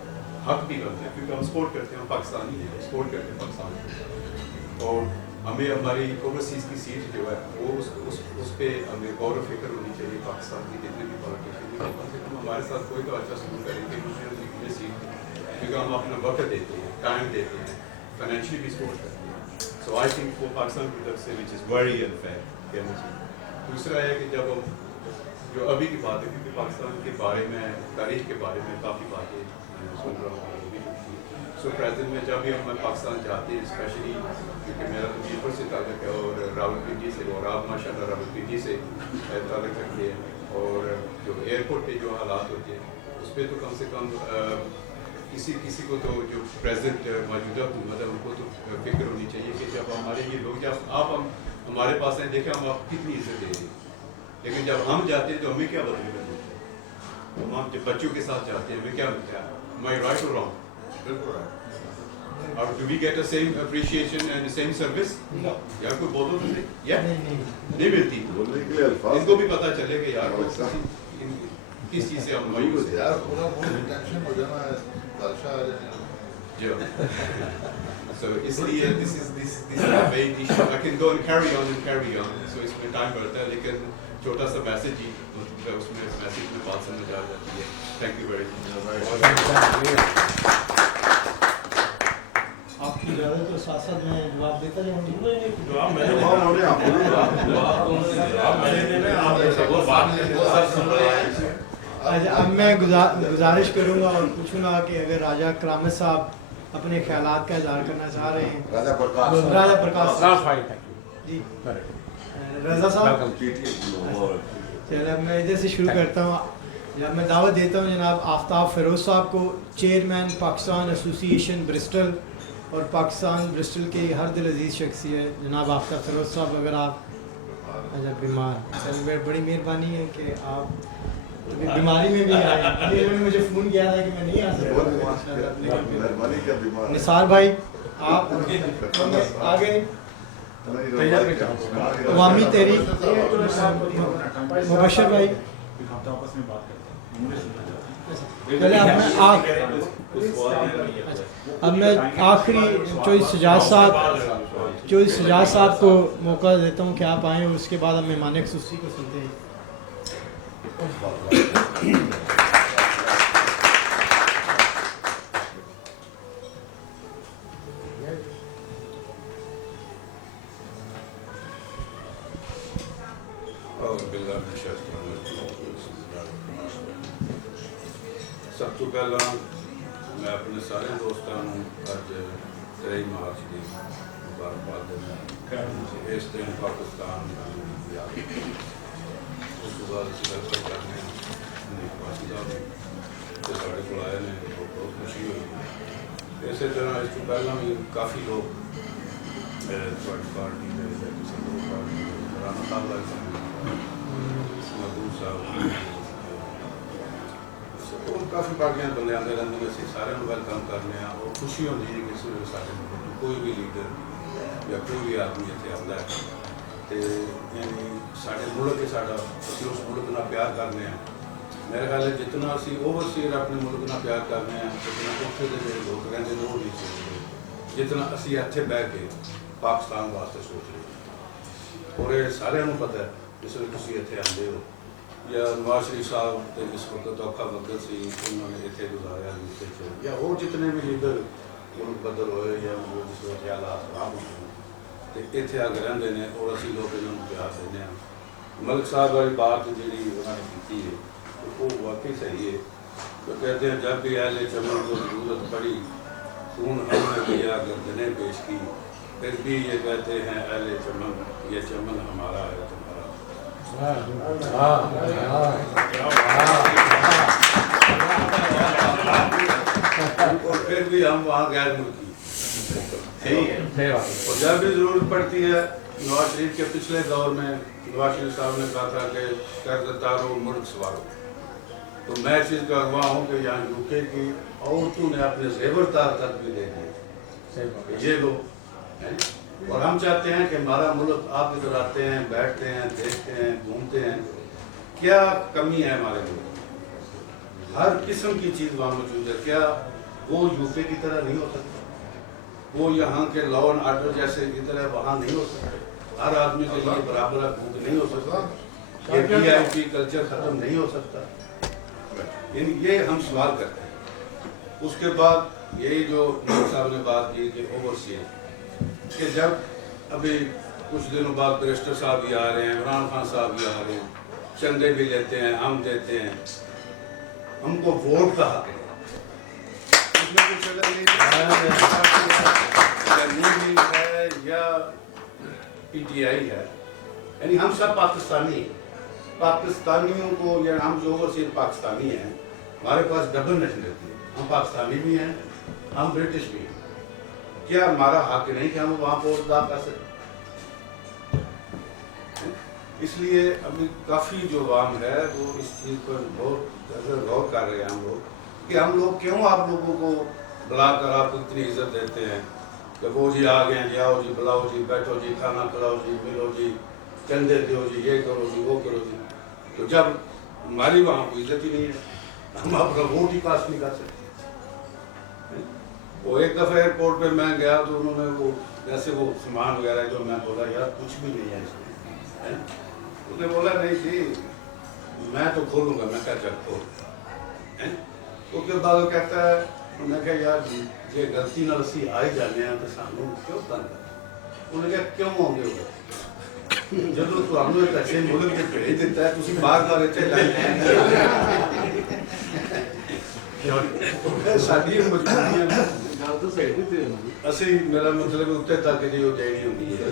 حق بھی بنتا ہے, کیونکہ ہم سپورٹ کرتے ہیں, ہم پاکستانی ہیں, سپورٹ کرتے ہیں پاکستان. اور ہمیں ہماری اوورسیز کی سیٹ جو ہے وہ اس پہ ہمیں غور و فکر ہونی چاہیے. پاکستان کی جتنے بھی پالیٹیشین ہیں کم سے کم ہمارے ساتھ کوئی تو اچھا سلوک کریں کہ ہمیں یہ سیٹ, کیونکہ ہم اپنا وقت دیتے ہیں, ٹائم دیتے ہیں, فائنینشلی بھی سپورٹ کرتے ہیں. سو آئی تھنک وہ پاکستان کی طرف سے وچ از ویری انفیئر کہنا چاہیے. دوسرا ہے کہ جب ہم جو ابھی کی بات ہے, کیونکہ پاکستان کے بارے میں, تاریخ کے بارے میں کافی باتیں سن رہا ہوں. سو پریزنٹ میں جب بھی ہم پاکستان جاتے ہیں, اسپیشلی کیونکہ میرا تو میرپور سے تعلق ہے اور راولپنڈی سے, اور آپ ماشاء اللہ راولپنڈی سے تعلق رکھتے ہیں, اور جو ایئرپورٹ پہ جو حالات ہوتے ہیں اس پہ تو کم سے کم کسی کو تو جو پریزنٹ موجودہ حکومت ہے ان کو تو فکر ہونی چاہیے کہ جب ہمارے یہ لوگ, جب آپ ہمارے پاس ہیں, دیکھیں ہم آپ کو کتنی عزت دے رہے ہیں, لیکن جب ہم جاتے ہیں تو ہمیں کیا بدلے میں ملتا ہے. ہم جب بچوں کے ساتھ جاتے ہیں ہمیں کیا ملتا ہے, مائی رائٹ اور wrong. Or do we get the same appreciation and the same service? No. یار کوئی بولو تو نہیں, یا نہیں ملتی. بولنے کے لیے الفاظ ان کو بھی پتہ چلے کہ یار کس چیز سے ہم مایوس ہیں. یار پورا موڈ ٹینشن ہو جانا ہے, بادشاہ آ جانا. جو so اس لیے this is a main issue. I can go and carry on, so اس میں ٹائم بڑھتا ہے, لیکن چھوٹا سا میسج ہی اس میں میسج میں بات سمجھ آ جاتی ہے. Thank you very much. آپ کی اجازت تو ساتھ ساتھ میں جواب دیتا جاؤں گا. جواب ہونے آپ اب میں گزارش کروں گا اور پوچھوں گا کہ اگر راجہ کرامت صاحب اپنے خیالات کا اظہار کرنا چاہ رہے ہیں. راجہ پرکاش جی, رضا صاحب چلے اب میں ادھر سے شروع کرتا ہوں. جب میں دعوت دیتا ہوں جناب آفتاب فیروز صاحب کو, چیئرمین پاکستان ایسوسی ایشن برسٹل, اور پاکستان برسٹل کے ہر دل عزیز شخصیت جناب آفتاب فیروز صاحب, اگر آپ اچھا بیمار, بڑی مہربانی ہے کہ آپ بیماری میں بھی آئے. انہوں نے مجھے فون کیا تھا کہ میں نہیں آ سکتا. نثار بھائی آپ آ گئے. عوامی تحریک مبشر بھائی, اب میں آخری چوئس سجاد صاحب کو موقع دیتا ہوں کہ آپ آئیں, اور اس کے بعد ہم مہمان خصوصی کو سنتے ہیں. اور باللہ من الشیطان الرجیم سب تو پہلا میں اپنے سارے دوستوں اج 23 مارچ کی مبارکباد دینا اس دن پاکستان اس کے بعد ویلکم کرنے پاسی صاحب سارے کو آئے نے بہت خوشی ہوئی. اسی طرح اس کو پہلے بھی کافی لوگ پارٹی رانا صاحب محبوب صاحب کافی پارٹیاں بندے آتے رہتے ہیں. اسی سارے ویلکم کرنے اور خوشی ہوتی ہے کہ سارے کوئی بھی لیڈر یا کوئی بھی آدمی اتنے آتا ہے تو یعنی سارے ملک ساڈا اسی اس ملک کا پیار کرنے ہیں. میرے خیال ہے جتنا اسی اوورسیئر اپنے ملک کا پیار کرنے ہیں جتنا اتنے کے جڑے لوگ رہتے ہیں وہ نہیں سوچتے جتنا اسی اتنے بہ کے پاکستان واسطے سوچ رہے ہیں. اور یہ سارے پتہ ہے جس وقت تھی اتنے آتے ہو یا نواز شریف صاحب کے جس وقت اوکھا وقت سی انہوں نے اتنے گزاریا یا اور جتنے بھی لیڈر ملک بدل ہوئے یا جس وقت حالات خراب ہوئے تو اتنے آ کے رہتے ہیں اور اسی لوگ انہوں نے پیار دینے ہیں. ملک صاحب والی بات جی انہوں نے کی ہے وہ واقعی صحیح ہے. تو کہتے ہیں جب بھی اہل چمن کو ضرورت پڑی خون ہم نے دیا گردنیں پیش کی پھر بھی یہ کہتے ہیں اہل چمن یہ چمن ہمارا ہے تمہارا. اور پھر بھی ہم وہاں غیر ملکی. اور جب بھی ضرورت پڑتی ہے نواز شریف کے پچھلے دور میں نواز شریف صاحب نے کہا تھا کہ قرض دارو ملک سوارو. تو میں اس چیز کا اغوا ہوں کہ یہاں یو کے کی عورتوں نے اپنے زیور تار تک بھی دے دیے یہ لوگ. اور ہم چاہتے ہیں کہ ہمارا ملک آپ ادھر آتے ہیں بیٹھتے ہیں دیکھتے ہیں گھومتے ہیں کیا کمی ہے ہمارے ملک. ہر قسم کی چیز وہاں موجود ہے. کیا وہ یو کے کی طرح نہیں ہو سکتا؟ وہ یہاں کے لا اینڈ آرڈر جیسے کی طرح وہاں نہیں ہو سکتے؟ ہر آدمی کے لیے برابر حقوق نہیں ہو سکتا؟ یہ پی آئی پی کلچر ختم نہیں ہو سکتا؟ یہ ہم سوال کرتے ہیں. اس کے بعد یہی جو ملک صاحب نے بات کی کہ اوورسیئر کہ جب ابھی کچھ دنوں بعد بیرسٹر صاحب بھی آ رہے ہیں عمران خان صاحب بھی آ رہے ہیں چندے بھی لیتے ہیں ہم دیتے ہیں ہم کو ووٹ کا حق ہے. ہے یا پی ٹی آئی ہے یعنی ہم سب پاکستانی ہیں. پاکستانیوں کو یا ہم جو اوورسیئر پاکستانی ہیں ہمارے پاس ڈبل نیشنلٹی ہے. ہم پاکستانی بھی ہیں ہم برٹش بھی ہیں. کیا ہمارا حق نہیں کہ ہم وہاں ووٹ ادا کر سکیں؟ اس لیے ابھی کافی جو عوام ہے وہ اس چیز پر بہت غور کر رہے ہیں ہم لوگ کہ ہم لوگ کیوں آپ لوگوں کو بلا کر آپ کو اتنی عزت دیتے ہیں کہ وہ جی آ گئے جی آؤ جی بلاؤ جی بیٹھو جی کھانا کھلاؤ جی ملو جی چندے دو جی یہ کرو جی وہ کرو جی. تو جب ہماری وہاں کوئی عزت ہی نہیں ہے ہم اپنا ووٹ ہی پاس نہیں کر سکتے. وہ ایک دفعہ ایئرپورٹ پہ میں گیا تو انہوں نے وہ جیسے وہ سامان وغیرہ جو میں بولا یار کچھ بھی نہیں ہے اس میں. انہوں نے بولا نہیں جی میں تو کھولوں گا. میں کہا چل کھول. اس کے بعد وہ کہتا ہے میں کہا یار جی یہ غلطی نہ اسی آ ہی جانے ہیں تو سانوں کیوں تنگ کر. انہوں نے کہا کیوں ہوں گے وہ جب تو ہم نے ایک اچھے ملک میں بھیج دیتا ہے تو اسی بار بار اتنے لائن ساری مجبوریاں اسی میرا مطلب اتنے تک جی وہ دینی ہوتی ہے.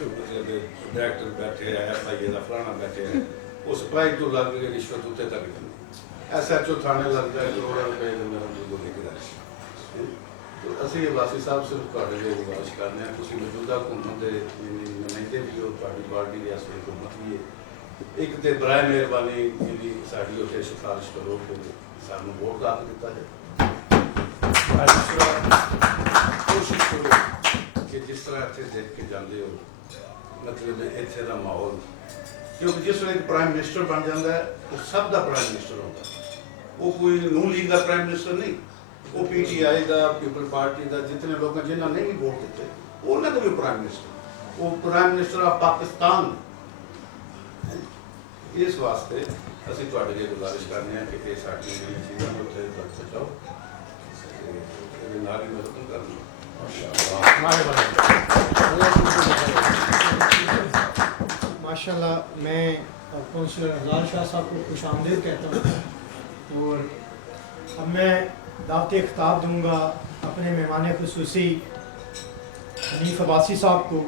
مطلب ڈائریکٹر بیٹھے ہیں ایف آئی اے کا فلانا بیٹھے ہیں وہ سپلائی تو لگ گئی رشوت اتنے تک ایس ایچ او تھانے لگ جائے کروڑوں روپئے میرا جو لے کے جائے. تو اسی واسی صاحب صرف تھوڑے لیے گزارش کرنے ہیں کسی موجودہ حکومت کے نمائندے بھی ہو پارٹی ریاستی حکومت بھی ہے ایک تو برائے مہربانی جی ساری اتنے سفارش کرو کہ سانوں ووٹ داخل دیتا ہے. کوشش کرو کہ جس طرح اتنے دیکھ کے جانے ہو مطلب اتنے کا ماحول کیونکہ جس وقت پرائم منسٹر بن جاتا ہے وہ سب کا پرائم منسٹر ہوتا ہے. وہ کوئی نون لیگ کا پرائم منسٹر نہیں وہ پی ٹی آئی کا پیپل پارٹی کا جتنے لوگ ہیں جنہوں نے بھی ووٹ دیتے انہوں نے بھی پرائم منسٹر وہ پرائم منسٹر آف پاکستان. اس واسطے اسی تھوڑے لیے گزارش کرنے ہیں کہ یہ ساری چیزوں کو اتنے تک پہنچاؤ ناری میں ختم کرنا. माशाल्लाह मैं कौंसलर अफजाल शाह साहब को खुश आमदीद कहता हूँ और अब मैं दावत खिताब दूँगा अपने मेहमान खुसूसी हनीफ अब्बासी साहब को,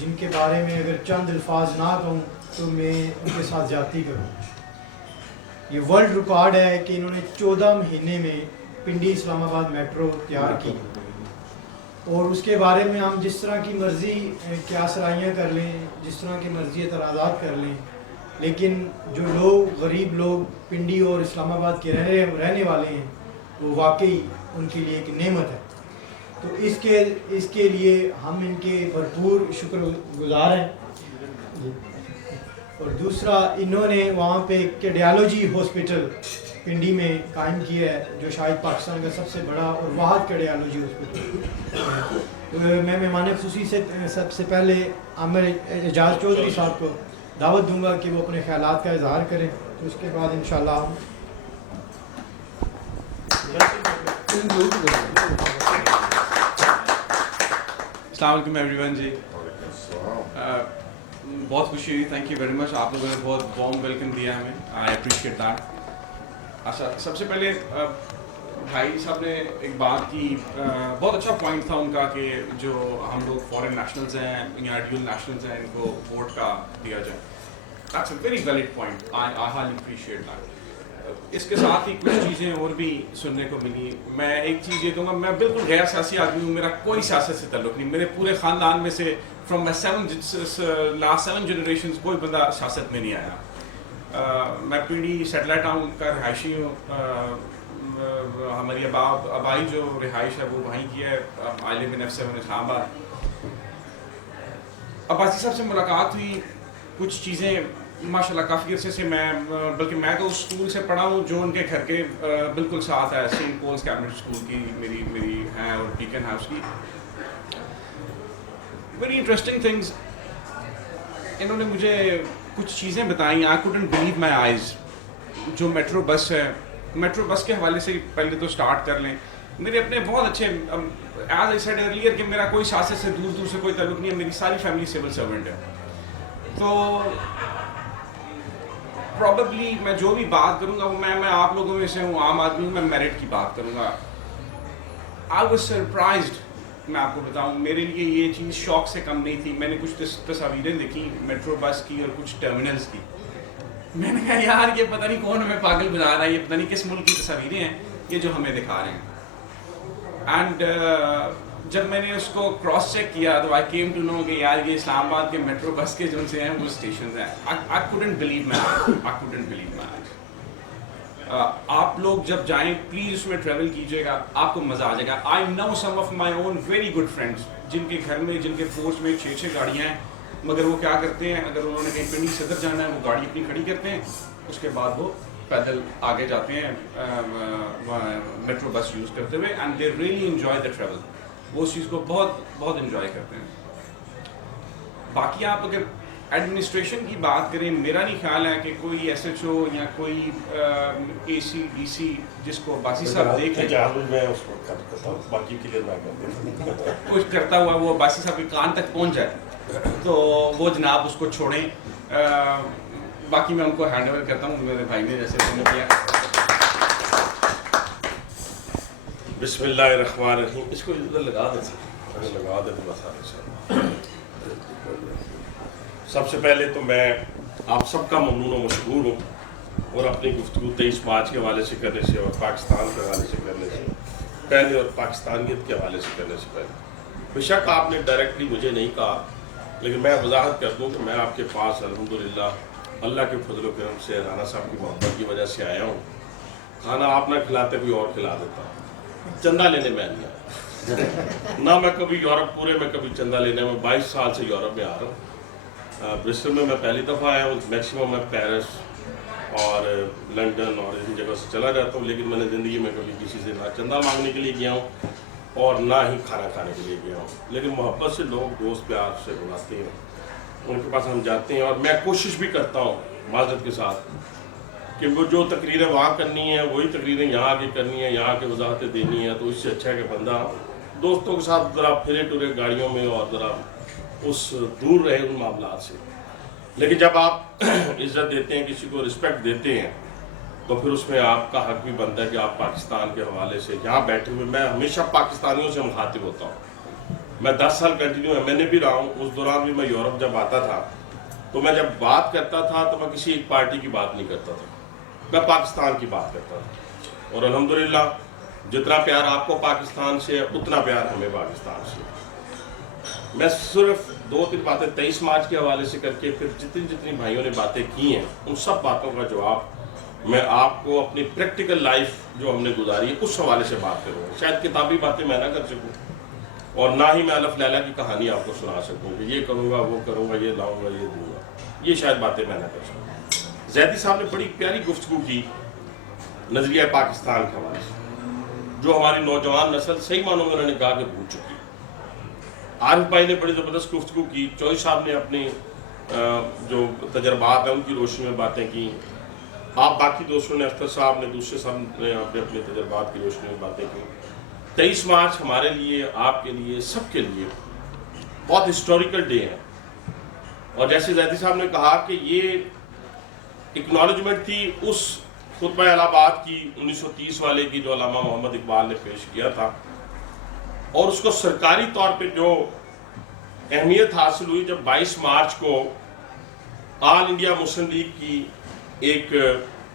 जिनके बारे में अगर चंद अल्फाज ना कहूँ तो मैं उनके साथ ज़्यादती करूँ। ये वर्ल्ड रिकॉर्ड है कि इन्होंने 14 महीने में पिंडी इस्लामाबाद मेट्रो तैयार की और उसके बारे में हम जिस तरह की मर्ज़ी क्या सराहियाँ कर लें, जिस तरह की मर्ज़ी एतराज़ात कर लें, लेकिन जो लोग गरीब लोग पिंडी और इस्लामाबाद के रहने वाले हैं वो वाकई उनके लिए एक नेमत है। तो इसके लिए हम इनके भरपूर शुक्रगुज़ार हैं। और दूसरा, इन्होंने वहाँ पे कार्डियोलॉजी हॉस्पिटल पिंडी में कायम किया है जो शायद पाकिस्तान का सबसे बड़ा और वाहिद कार्डियोलॉजी हॉस्पिटल है। तो मैं मेहमान खुसूसी से सबसे पहले आमिर एजाज चौधरी साहब को दावत दूंगा कि वो अपने ख्यालात का इजहार करें, तो उसके बाद इंशाल्लाह हम अस्सलाम वालेकुम एवरीवन जी। बहुत खुशी हुई, थैंक यू वेरी मच। आप लोगों ने बहुत वार्म वेलकम दिया हमें, आई अप्रिशिएट दैट। अच्छा, सबसे पहले भाई साहब ने एक बात की, बहुत अच्छा पॉइंट था उनका कि जो हम लोग फॉरेन नेशनल्स हैं या ड्यूल नेशनल्स हैं इनको वोट का दिया जाए। That's a very valid point, I highly appreciate that. इसके साथ ही कुछ चीज़ें और भी सुनने को मिली। मैं एक चीज़ ये कहूँगा, मैं बिल्कुल गैर सियासी आदमी हूँ, मेरा कोई सियासत से ताल्लुक़ नहीं। मेरे पूरे ख़ानदान में से फ्रॉम माई लास्ट 7 जनरेशन कोई बंदा सियासत में नहीं आया। मैं पीढ़ी सैटेलाइट टाउन का रिहायशी हूँ। हमारी आबाई जो रिहाइश है वो वहीं की है, I live in F7 Islamabad. Abbasi साहब से मुलाकात हुई, कुछ चीज़ें माशाल्लाह काफ़ी अरसे से बल्कि मैं तो उस स्कूल से पढ़ा हूँ जो उनके घर के बिल्कुल साथ है, सेंट पॉल्स कैबिनेट स्कूल की मेरी हैं और बीकन हाउस की। वेरी इंटरेस्टिंग थिंग्स इन्होंने मुझे कुछ चीज़ें बताई, I couldn't believe my eyes. जो मेट्रो बस है, मेट्रो बस के हवाले से पहले तो स्टार्ट कर लें। मेरे अपने बहुत अच्छे, एज आई सेड अर्लियर कि मेरा कोई सियासत से दूर से कोई ताल्लुक़ नहीं है, मेरी सारी फैमिली सिविल सर्वेंट है। तो प्रॉबली मैं जो भी बात करूंगा वो मैं आप लोगों में से हूँ, आम आदमी हूँ, मैं मेरिट की बात करूंगा। आई वाज सरप्राइज्ड, मैं आपको बताऊं, मेरे लिए ये चीज़ शौक से कम नहीं थी। मैंने कुछ तस्वीरें देखी मेट्रो बस की और कुछ टर्मिनल्स की। मैंने कहा यार ये पता नहीं कौन हमें पागल बना रहा है, ये पता नहीं किस मुल्क की तस्वीरें हैं ये जो हमें दिखा रहे हैं। एंड जब मैंने उसको क्रॉस चेक किया तो आई केम टू नो कि यार ये इस्लामाबाद के मेट्रो बस के जो से हैं वो स्टेशन हैं। I couldn't believe my eyes. आप लोग जब जाएं प्लीज़ उसमें ट्रैवल कीजिएगा, आपको मज़ा आ जाएगा। I know some of my own very good friends जिनके घर में, जिनके फोर्स में 6 गाड़ियाँ हैं, मगर वो क्या करते हैं, अगर उन्होंने कहीं पिंडी सदर जाना है वो गाड़ी अपनी खड़ी करते हैं, उसके बाद वो पैदल आगे जाते हैं मेट्रो बस यूज़ करते हुए, and they really enjoy the travel. वो उस चीज़ को बहुत इन्जॉय करते हैं। बाकी आप अगर एडमिनिस्ट्रेशन की बात करें, मेरा नहीं ख्याल है कि कोई SHO या कोई AC DC जिसको बासी साहब देख कुछ करता हुआ वो बासी साहब के कान तक पहुंच जाए तो वो जनाब उसको छोड़ें। बाकी मैं उनको हैंड ओवर करता हूँ, मेरे भाई ने जैसे उन्होंने किया। बिस्मिल्लाहिर्रहमानिर्रहीम। इसको इधर लगा दे बस। सबसे पहले तो मैं आप सबका ममनून और मशकूर हूँ और अपनी गुफ्तगू 23 मार्च के हवाले से करने से और पाकिस्तान के हवाले से करने से पहले और पाकिस्तानियत के हवाले से करने से पहले, बेशक आपने डायरेक्टली मुझे नहीं कहा, लेकिन मैं वजाहत कर दूँ कि मैं आपके पास अल्हम्दुलिल्लाह अल्लाह के फजल करम से राना साहब की मोहब्बत की वजह से आया हूँ। खाना आप ना खिलाते कोई और खिला देता, चंदा लेने में नहीं आया ना। मैं कभी यूरोप पूरे में कभी चंदा लेने में 22 साल से यूरोप में आ रहा हूँ। ब्रिस्टल में मैं पहली दफ़ा आया हूँ, मैक्सिमम मैं पेरिस और लंदन और इन जगह से चला जाता हूँ, लेकिन मैंने ज़िंदगी में कभी किसी से ना चंदा मांगने के लिए गया हूँ और ना ही खाना खाने के लिए गया हूँ। लेकिन मोहब्बत से लोग दोस्त प्यार से बुलाते हैं, उनके पास हम जाते हैं और मैं कोशिश भी करता हूँ माजरत के साथ कि वो जो तकरीरें वहाँ करनी है वही तकरीरें यहाँ की करनी है, यहाँ की वजाहतें देनी है। तो इससे अच्छा है कि बंदा दोस्तों के साथ ज़रा फिरे टुरे गाड़ियों में और ज़रा उस दूर रहे उन मामलात से। لیکن جب آپ عزت دیتے ہیں، کسی کو رسپیکٹ دیتے ہیں، تو پھر اس میں آپ کا حق بھی بنتا ہے کہ آپ پاکستان کے حوالے سے یہاں بیٹھے ہوئے، میں ہمیشہ پاکستانیوں سے مخاطب ہوتا ہوں، میں 10 سال کنٹینیو ایم این اے بھی رہا ہوں، اس دوران بھی میں یورپ جب آتا تھا تو میں جب بات کرتا تھا تو میں کسی ایک پارٹی کی بات نہیں کرتا تھا، میں پاکستان کی بات کرتا تھا، اور الحمدللہ جتنا پیار آپ کو پاکستان سے ہے اتنا پیار ہمیں پاکستان سے ہے۔ میں صرف 2-3 باتیں 23 مارچ کے حوالے سے کر کے پھر جتنی بھائیوں نے باتیں کی ہیں ان سب باتوں کا جواب میں آپ کو اپنی پریکٹیکل لائف جو ہم نے گزاری ہے اس حوالے سے بات کروں گا۔ شاید کتابی باتیں میں نہ کر سکوں اور نہ ہی میں الف لیلا کی کہانی آپ کو سنا سکوں کہ یہ کروں گا، وہ کروں گا، یہ لاؤں گا، یہ دوں گا، یہ شاید باتیں میں نہ کر سکوں۔ زیدی صاحب نے بڑی پیاری گفتگو کی نظریہ پاکستان کے حوالے سے، جو ہماری نوجوان نسل صحیح معنوں میں انہوں نے کہا کہ بھول چکی ہے۔ عارف بھائی نے بڑی زبردست گفتگو کی، چوئی صاحب نے اپنی جو تجربات ہیں ان کی روشنی میں باتیں کی، آپ باقی دوستوں نے، اختر صاحب نے، دوسرے صاحب نے اپنے تجربات کی روشنی میں باتیں کی۔ 23 مارچ ہمارے لیے، آپ کے لیے، سب کے لیے بہت ہسٹوریکل ڈے ہے، اور جیسے زیدی صاحب نے کہا کہ یہ اکنالجمنٹ تھی اس خطبہ الہ آباد کی 1930 والے کی جو علامہ محمد اقبال نے پیش کیا تھا، اور اس کو سرکاری طور پہ جو اہمیت حاصل ہوئی جب 22 مارچ کو آل انڈیا مسلم لیگ کی ایک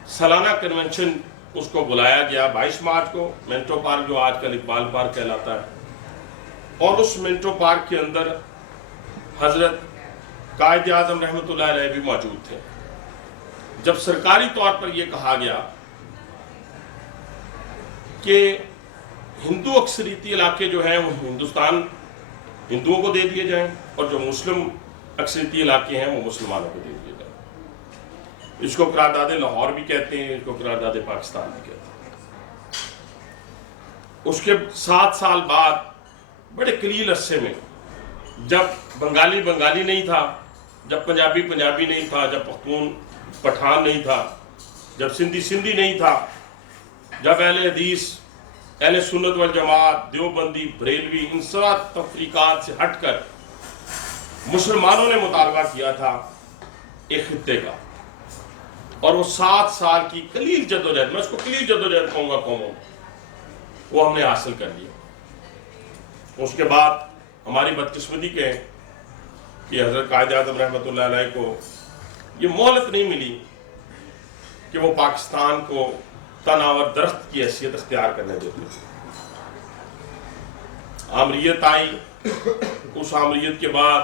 سالانہ کنونشن اس کو بلایا گیا 22 مارچ کو منٹو پارک، جو آج کل اقبال پارک کہلاتا ہے، اور اس منٹو پارک کے اندر حضرت قائد اعظم رحمۃ اللہ علیہ بھی موجود تھے۔ جب سرکاری طور پر یہ کہا گیا کہ ہندو اکثریتی علاقے جو ہیں وہ ہندوؤں کو دے دیے جائیں، اور جو مسلم اکثریتی علاقے ہیں وہ مسلمانوں کو دے دیے جائیں۔ اس کو قرارداد لاہور بھی کہتے ہیں، اس کو قرارداد پاکستان بھی کہتے ہیں۔ اس کے 7 سال بعد بڑے قلیل عرصے میں، جب بنگالی بنگالی نہیں تھا، جب پنجابی پنجابی نہیں تھا، جب پختون پٹھان نہیں تھا، جب سندھی سندھی نہیں تھا، جب اہل حدیث، اہل سنت والجماعت، دیوبندی، بریلوی، ان سب تفریقات سے ہٹ کر مسلمانوں نے مطالبہ کیا تھا ایک خطے کا، اور وہ 7 سال کی قلیل جدوجہد، میں اس کو قلیل جدوجہد کہوں گا قوموں، وہ ہم نے حاصل کر لیا۔ اس کے بعد ہماری بدقسمتی کہ حضرت قائد اعظم رحمۃ اللہ علیہ کو یہ مہلت نہیں ملی کہ وہ پاکستان کو تناور درخت کی حیثیت اختیار کرنے دیتے۔ آمریت آئی، اس آمریت کے بعد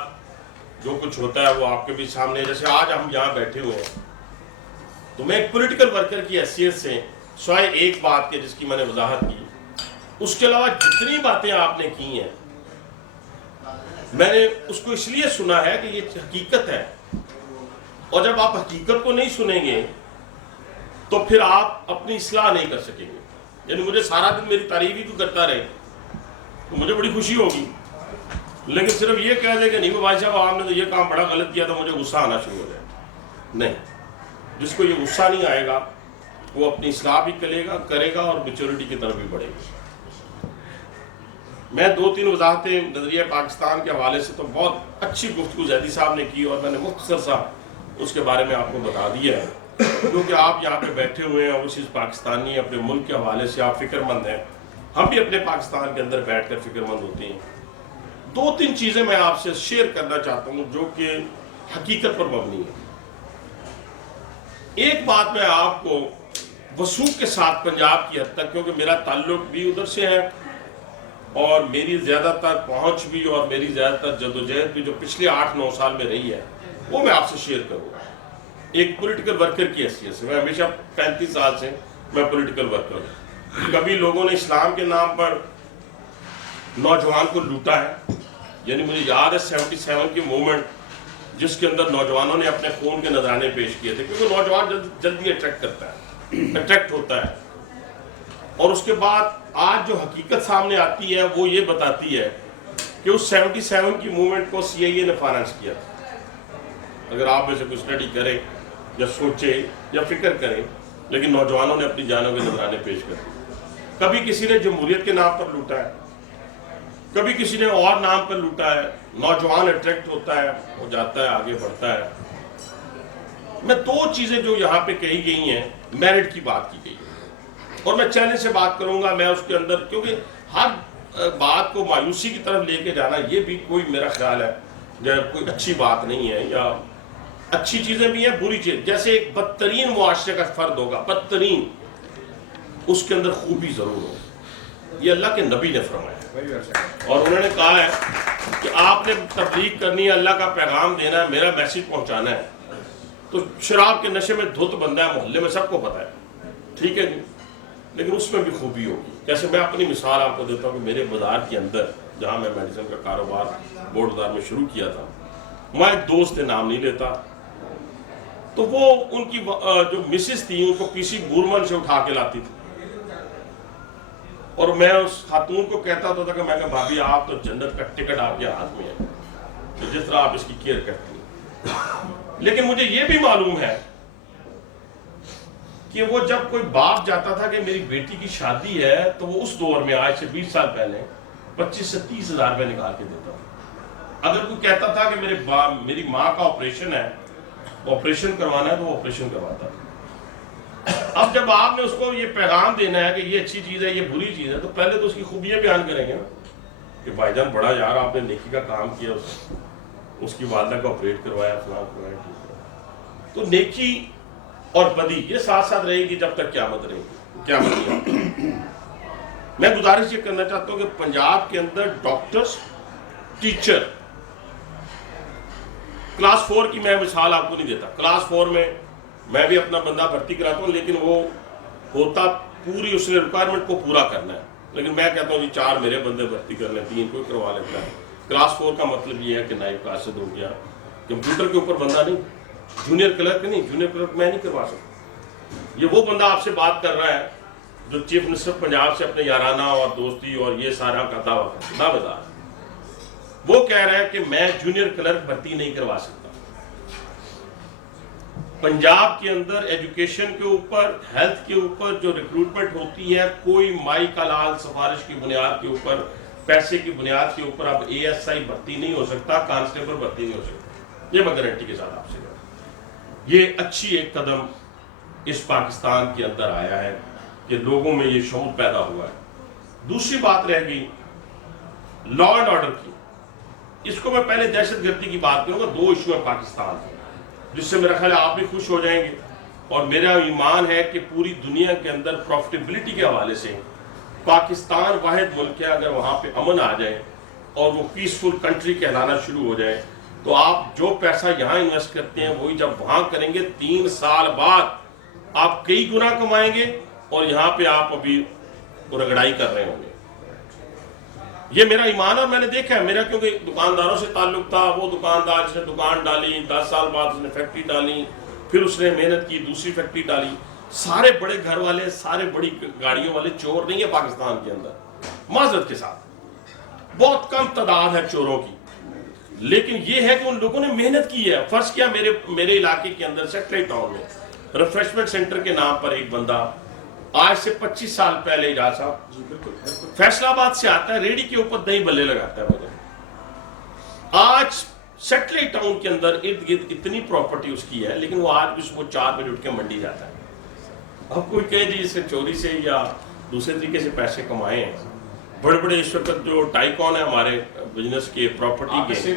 جو کچھ ہوتا ہے وہ آپ کے بھی سامنے، جیسے آج ہم یہاں بیٹھے ہوئے ہیں، تو میں ایک پولیٹیکل ورکر کی حیثیت سے سوائے ایک بات کے جس کی میں نے وضاحت کی، اس کے علاوہ جتنی باتیں آپ نے کی ہیں میں نے اس کو اس لیے سنا ہے کہ یہ حقیقت ہے، اور جب آپ حقیقت کو نہیں سنیں گے تو پھر آپ اپنی اصلاح نہیں کر سکیں گے۔ یعنی مجھے سارا دن میری تعریف ہی تو کرتا رہے تو مجھے بڑی خوشی ہوگی، لیکن صرف یہ کہہ دے کہ نہیں بھائی صاحب آپ نے تو یہ کام بڑا غلط کیا، تو مجھے غصہ آنا شروع ہو جائے۔ نہیں، جس کو یہ غصہ نہیں آئے گا وہ اپنی اصلاح بھی کرے گا اور میچورٹی کی طرف بھی بڑھے گا۔ میں 2-3 وضاحتیں نظریہ پاکستان کے حوالے سے، تو بہت اچھی گفتگو زیدی صاحب نے کی، اور میں نے مختصر سا اس کے بارے میں آپ کو بتا دیا ہے، کیونکہ آپ یہاں پہ بیٹھے ہوئے ہیں، اوورسیز پاکستانی، اپنے ملک کے حوالے سے آپ فکر مند ہیں، ہم بھی اپنے پاکستان کے اندر بیٹھ کر فکر مند ہوتے ہیں۔ 2-3 چیزیں میں آپ سے شیئر کرنا چاہتا ہوں جو کہ حقیقت پر مبنی ہے۔ ایک بات میں آپ کو وثوق کے ساتھ پنجاب کی حد تک، کیونکہ میرا تعلق بھی ادھر سے ہے اور میری زیادہ تر پہنچ بھی اور میری زیادہ تر جدوجہد بھی جو پچھلے 8-9 سال میں رہی ہے وہ میں آپ سے شیئر کروں گا ایک پولیٹیکل ورکر کی حیثیت سے۔ میں ہمیشہ 35 سال سے میں پولیٹیکل ورکر ہوں۔ کبھی لوگوں نے اسلام کے نام پر نوجوان کو لوٹا ہے، یعنی مجھے یاد ہے 77 کی موومنٹ جس کے اندر نوجوانوں نے اپنے خون کے نذرانے پیش کیے تھے، کیونکہ نوجوان جلدی اٹریکٹ ہوتا ہے، اور اس کے بعد آج جو حقیقت سامنے آتی ہے وہ یہ بتاتی ہے کہ اس 77 کی موومنٹ کو CIA نے فائنانس کیا تھا۔ اگر آپ میں سے کوئی اسٹڈی کرے یا سوچے یا فکر کرے، لیکن نوجوانوں نے اپنی جانوں کے نذرانے پیش کر دیے۔ کبھی کسی نے جمہوریت کے نام پر لوٹا ہے، کبھی کسی نے اور نام پر لوٹا ہے۔ نوجوان اٹریکٹ ہوتا ہے، وہ جاتا ہے، آگے بڑھتا ہے، میں دو چیزیں جو یہاں پہ کہی گئی ہیں، میرٹ کی بات کی گئی ہے اور میں چیلنج سے بات کروں گا. میں اس کے اندر کیونکہ ہر بات کو مایوسی کی طرف لے کے جانا یہ بھی کوئی میرا خیال ہے جب کوئی اچھی بات نہیں ہے. یا اچھی چیزیں بھی ہیں، بری چیز. جیسے ایک بدترین معاشرے کا فرد ہوگا، بدترین، اس کے اندر خوبی ضرور ہو. یہ اللہ کے نبی نے فرمایا اور انہوں نے کہا ہے کہ آپ نے تبلیغ کرنی ہے، اللہ کا پیغام دینا ہے، میرا میسیج پہنچانا ہے. تو شراب کے نشے میں دھت بندہ ہے، محلے میں سب کو پتہ ہے، ٹھیک ہے جی، لیکن اس میں بھی خوبی ہوگی. جیسے میں اپنی مثال آپ کو دیتا ہوں کہ میرے بازار کے اندر جہاں میں میڈیسن کا کاروبار بورڈ بازار میں شروع کیا تھا، میں ایک دوست نے نام نہیں لیتا، تو وہ ان کی جو مسز تھی ان کو پی سی بورمن سے اٹھا کے لاتی تھی اور میں اس خاتون کو کہتا ہوتا تھا کہ میں کہا بھابھی آپ تو جنت کا ٹکٹ آپ کے ہاتھ میں ہے، تو جس طرح آپ اس کی کیئر کرتی ہیں. لیکن مجھے یہ بھی معلوم ہے کہ وہ جب کوئی باپ جاتا تھا کہ میری بیٹی کی شادی ہے تو وہ اس دور میں آج سے 20 سال پہلے 25 سے 30 ہزار روپے نکال کے دیتا تھا. اگر کوئی کہتا تھا کہ میری ماں کا آپریشن ہے، آپریشن کروانا ہے، تو وہ آپریشن کرواتا تھا. اب جب آپ نے اس کو یہ پیغام دینا ہے کہ یہ اچھی چیز ہے، یہ بری چیز ہے، تو پہلے تو اس کی خوبیاں بیان کریں گے نا کہ بھائی جان بڑا یار آپ نے نیکی کا کام کیا، اس کی والدہ کو آپریٹ کروایا، فلاں کروایا. تو نیکی اور بدی یہ ساتھ ساتھ رہے گی جب تک قیامت رہے گی، قیامت نہیں آتی. میں گزارش یہ کرنا چاہتا ہوں کہ پنجاب کے اندر ڈاکٹرز، ٹیچر، کلاس 4 کی میں مثال آپ کو نہیں دیتا. کلاس 4 میں بھی اپنا بندہ بھرتی کراتا ہوں، لیکن وہ ہوتا پوری اس نے ریکوائرمنٹ کو پورا کرنا ہے. لیکن میں کہتا ہوں جی 4 میرے بندے بھرتی کر لیں، 3 کوئی کروا لیتا ہے. کلاس 4 کا مطلب یہ ہے کہ نائب قاصد ہو گیا، کمپیوٹر کے اوپر بندہ نہیں، جونیئر کلرک نہیں، جونیئر کلرک میں نہیں کروا سکتا. یہ وہ بندہ آپ سے بات کر رہا ہے جو چیف منسٹر پنجاب سے اپنے یارانہ اور دوستی اور یہ سارا کا دعویٰ دار، وہ کہہ رہا ہے کہ میں جونیئر کلرک بھرتی نہیں کروا سکتا. پنجاب کے اندر ایجوکیشن کے اوپر، ہیلتھ کے اوپر جو ریکروٹمنٹ ہوتی ہے، کوئی مائی کا لال سفارش کی بنیاد کے اوپر، پیسے کی بنیاد کے اوپر اب اے ایس آئی بھرتی نہیں ہو سکتا، کانسٹیبل بھرتی نہیں ہو سکتا. یہ میں گارنٹی کے ساتھ آپ سے کہتا ہوں. یہ اچھی ایک قدم اس پاکستان کے اندر آیا ہے کہ لوگوں میں یہ شعور پیدا ہوا ہے. دوسری بات رہ گئی لا اینڈ آرڈر کی. اس کو میں پہلے دہشت گردی کی بات کروں گا. 2 ایشو ہے پاکستان میں جس سے میرا خیال ہے آپ بھی خوش ہو جائیں گے، اور میرا ایمان ہے کہ پوری دنیا کے اندر پروفٹیبلٹی کے حوالے سے پاکستان واحد ملک ہے. اگر وہاں پہ امن آ جائے اور وہ پیسفل کنٹری کہلانا شروع ہو جائے تو آپ جو پیسہ یہاں انویسٹ کرتے ہیں وہی جب وہاں کریں گے 3 سال بعد آپ کئی گنا کمائیں گے اور یہاں پہ آپ ابھی رگڑائی کر رہے ہوں گے. یہ میرا ایمان ہے اور میں نے دیکھا ہے. میرا کیونکہ دکانداروں سے تعلق تھا، وہ دکاندار جس نے دکان ڈالی 10 سال بعد اس نے فیکٹری ڈالی، پھر اس نے محنت کی دوسری فیکٹری ڈالی. سارے بڑے گھر والے، سارے بڑی گاڑیوں والے چور نہیں ہے پاکستان کے اندر، معذرت کے ساتھ بہت کم تعداد ہے چوروں کی. لیکن یہ ہے کہ ان لوگوں نے محنت کی ہے. فرض کیا میرے علاقے کے اندر سیکٹری ٹاؤن میں ریفریشمنٹ سینٹر کے نام پر ایک بندہ آج سے 25 سال پہلے اجاز صاحب فیصل آباد سے آتا ہے، ریڑھی کے اوپر دہی بلے لگاتا ہے. مجھے آج سیکٹری ٹاؤن کے اندر ارد گرد اتنی پراپرٹی اس کی ہے، لیکن وہ آج بھی صبح 4 بجے اٹھ کے منڈی جاتا ہے. اب کوئی کہے جی اس سے چوری سے یا دوسرے طریقے سے پیسے کمائے ہیں. بڑے بڑے اس وقت جو ٹائکون ہے ہمارے بزنس کے، پراپرٹی کے،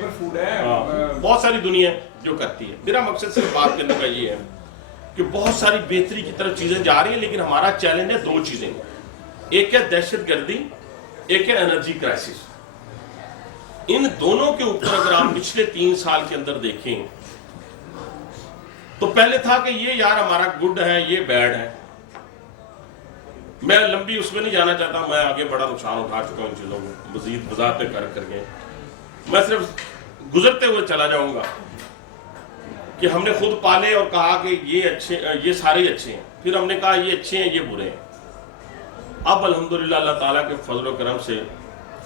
بہت ساری دنیا جو کرتی ہے. میرا مقصد صرف بات کرنے کا یہ ہے کہ بہت ساری بہتری کی طرف چیزیں جا رہی ہیں، لیکن ہمارا چیلنج ہے 2 چیزیں. ایک ہے دہشت گردی، ایک ہے انرجی کرائسس. ان دونوں کے اوپر اگر آپ پچھلے 3 سال کے اندر دیکھیں تو پہلے تھا کہ یہ یار ہمارا گڈ ہے، یہ بیڈ ہے. میں لمبی اس میں نہیں جانا چاہتا، میں آگے بڑا نقصان اٹھا چکا ہوں ان چیزوں کو مزید وضاحتیں کر کے. میں صرف گزرتے ہوئے چلا جاؤں گا کہ ہم نے خود پالے اور کہا کہ یہ سارے اچھے ہیں، پھر ہم نے کہا یہ اچھے ہیں، یہ برے ہیں. اب الحمدللہ اللہ تعالیٰ کے فضل و کرم سے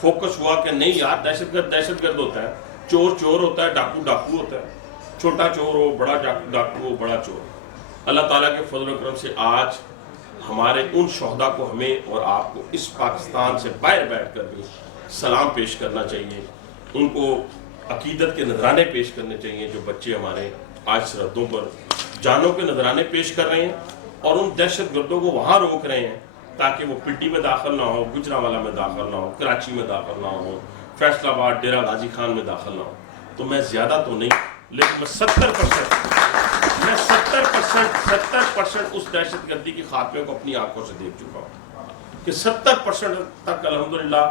فوکس ہوا کہ نہیں یار دہشت گرد ہوتا ہے، چور ہوتا ہے، ڈاکو ہوتا ہے. چھوٹا چور ہو، بڑا ڈاکو ہو، بڑا چور. اللہ تعالیٰ کے فضل و کرم سے آج ہمارے ان شہداء کو ہمیں اور آپ کو اس پاکستان سے باہر بیٹھ کر بھی سلام پیش کرنا چاہیے. ان کو عقیدت کے نذرانے پیش کرنے چاہیے جو بچے ہمارے آج سرحدوں پر جانوں کے نذرانے پیش کر رہے ہیں اور ان دہشت گردوں کو وہاں روک رہے ہیں تاکہ وہ پنڈی میں داخل نہ ہو، گجرانوالہ میں داخل نہ ہو، کراچی میں داخل نہ ہو، فیصل آباد ڈیرہ غازی خان میں داخل نہ ہو. تو میں زیادہ تو نہیں، لیکن میں 70% اس دہشت گردی کے خاتمے کو اپنی آنکھوں سے دیکھ چکا ہوں کہ 70% تک الحمدللہ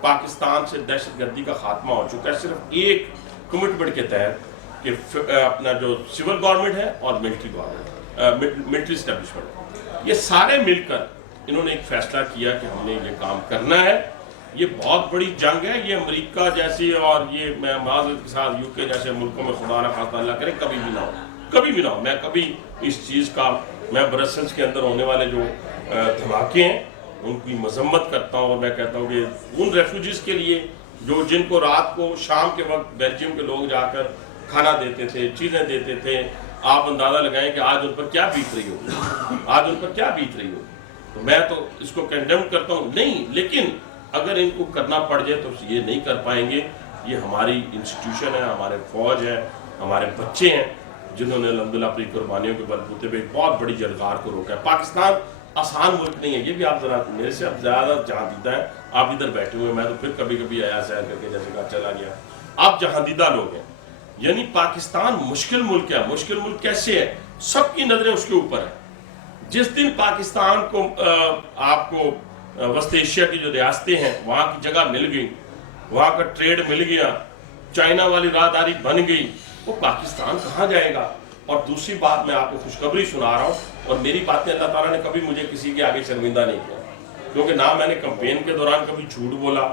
پاکستان سے دہشت گردی کا خاتمہ ہو چکا ہے، صرف ایک کمٹمنٹ کے تحت کہ اپنا جو سول گورنمنٹ ہے اور ملٹری اسٹیبلشمنٹ، یہ سارے مل کر انہوں نے ایک فیصلہ کیا کہ ہم نے یہ کام کرنا ہے. یہ بہت بڑی جنگ ہے، یہ امریکہ جیسی اور یہ میں معذرت کے ساتھ یو کے جیسے ملکوں میں خدا نہ خواستہ اللہ کرے کبھی بھی نہ ہو، کبھی بھی نہ ہو. میں کبھی اس چیز کا، میں برسلز کے اندر ہونے والے جو دھماکے ہیں ان کی مذمت کرتا ہوں اور میں کہتا ہوں کہ ان ریفیوجیز کے لیے جن کو رات کو شام کے وقت بیلجیم کے لوگ جا کر کھانا دیتے تھے، چیزیں دیتے تھے، آپ اندازہ لگائیں کہ آج ان پر کیا بیت رہی ہوگی، آج ان پر کیا بیت رہی ہوگی. تو میں تو اس کو کنڈیم کرتا ہوں نہیں، لیکن اگر ان کو کرنا پڑ جائے تو یہ نہیں کر پائیں گے. یہ ہماری انسٹیٹیوشن ہے، ہمارے فوج ہے، ہمارے بچے ہیں جنہوں نے الحمدللہ اپنی قربانیوں کے بلبوتے پہ ایک بہت بڑی جلغار کو روکا ہے. پاکستان آسان ملک نہیں ہے، یہ بھی آپ ذرا میرے سے اب زیادہ جہاں دیدہ ہے. آپ ادھر بیٹھے ہوئے، میں تو پھر کبھی کبھی آیا سیر کر کے جیسے کہا چلا گیا. آپ جہاں دیدہ لوگ ہیں، یعنی پاکستان مشکل ملک ہے. مشکل ملک کیسے ہے؟ سب کی نظریں اس کے اوپر ہیں. جس دن پاکستان کو آپ کو وسط ایشیا کی جو ریاستیں ہیں وہاں کی جگہ مل گئی، وہاں کا ٹریڈ مل گیا، چائنا والی راہداری بن گئی، وہ پاکستان کہاں جائے گا؟ اور دوسری بات میں آپ کو خوشخبری سنا رہا ہوں، اور میری باتیں اللہ تعالیٰ نے کبھی مجھے کسی کے آگے شرمندہ نہیں کیا، کیونکہ نہ میں نے کمپین کے دوران کبھی جھوٹ بولا،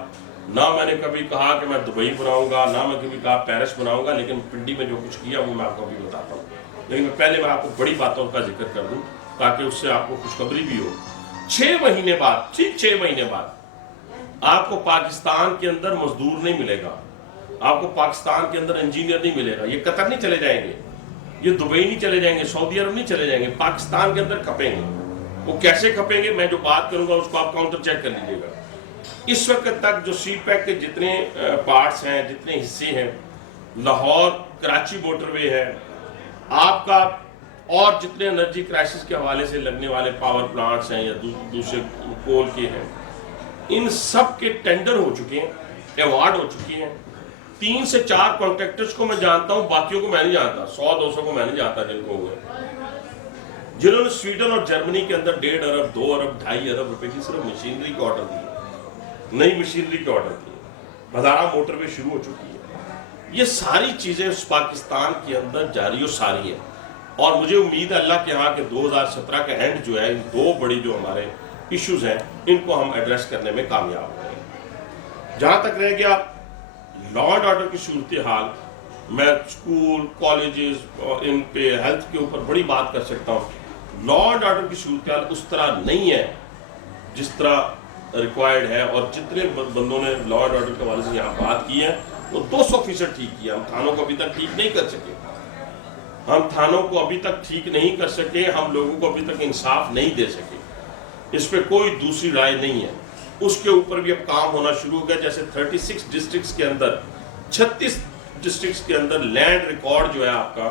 نہ میں نے کبھی کہا کہ میں دبئی بناؤں گا، نہ میں کبھی کہا پیرس بناؤں گا. لیکن پنڈی میں جو کچھ کیا وہ میں آپ کو ابھی بتاتا ہوں. لیکن پہلے میں آپ کو بڑی باتوں کا ذکر کر دوں تاکہ اس سے آپ کو خوشخبری بھی ہو. 6 مہینے بعد، ٹھیک 6 مہینے بعد آپ کو پاکستان کے اندر مزدور نہیں ملے گا، آپ کو پاکستان کے اندر انجینئر نہیں ملے گا. یہ قطر نہیں چلے جائیں گے، یہ دبئی نہیں چلے جائیں گے، سعودی عرب نہیں چلے جائیں گے، پاکستان کے اندر کھپیں گے. وہ کیسے کھپیں گے میں جو بات کروں گا اس کو آپ کاؤنٹر چیک کر لیجیے گا. اس وقت تک جو سی پیک کے جتنے پارٹس ہیں، جتنے حصے ہیں، لاہور کراچی موٹر وے ہے آپ کا، اور جتنے انرجی کرائسس کے حوالے سے لگنے والے پاور پلانٹس ہیں یا دوسرے کول کے ہیں، ان سب کے ٹینڈر ہو چکے ہیں، ایوارڈ ہو چکے ہیں. 3 سے 4 کانٹریکٹرز کو میں جانتا ہوں، باقیوں کو میں نہیں جانتا. 100-200 کو میں نہیں جانتا جن کو ہوئے، جنہوں نے سویڈن اور جرمنی کے اندر 1.5 ارب 2 ارب 2.5 ارب روپے کی صرف مشینری کے آرڈر دیے، نئی مشینری کے آرڈر دیے. بھدارا موٹر وے شروع ہو چکی ہے. یہ ساری چیزیں اس پاکستان کے اندر جاری و ساری ہیں، اور مجھے امید ہے اللہ کے ہاں کہ 2017 کا اینڈ جو ہے، ان 2 بڑی جو ہمارے ایشوز ہیں ان کو ہم ایڈریس کرنے میں کامیاب ہوں گے. جہاں تک رہ گیا لا اینڈ آرڈر کی صورتحال، میں اسکول کالجز اور ان پہ ہیلتھ کے اوپر بڑی بات کر سکتا ہوں. لا اینڈ آرڈر کی صورتحال اس طرح نہیں ہے جس طرح ریکوائرڈ ہے، اور جتنے بندوں نے لا اینڈ آرڈر کے حوالے سے یہاں بات کی ہے وہ 200% ٹھیک کیا. ہم تھانوں کو ابھی تک ٹھیک نہیں کر سکے، ہم تھانوں کو ابھی تک ٹھیک نہیں کر سکے، ہم لوگوں کو ابھی تک انصاف نہیں دے سکے. اس پہ کوئی دوسری رائے نہیں ہے. اس کے اوپر بھی اب کام ہونا شروع ہو گیا. جیسے 36 ڈسٹرکٹس کے اندر، 36 ڈسٹرکٹس کے اندر لینڈ ریکارڈ جو ہے آپ کا،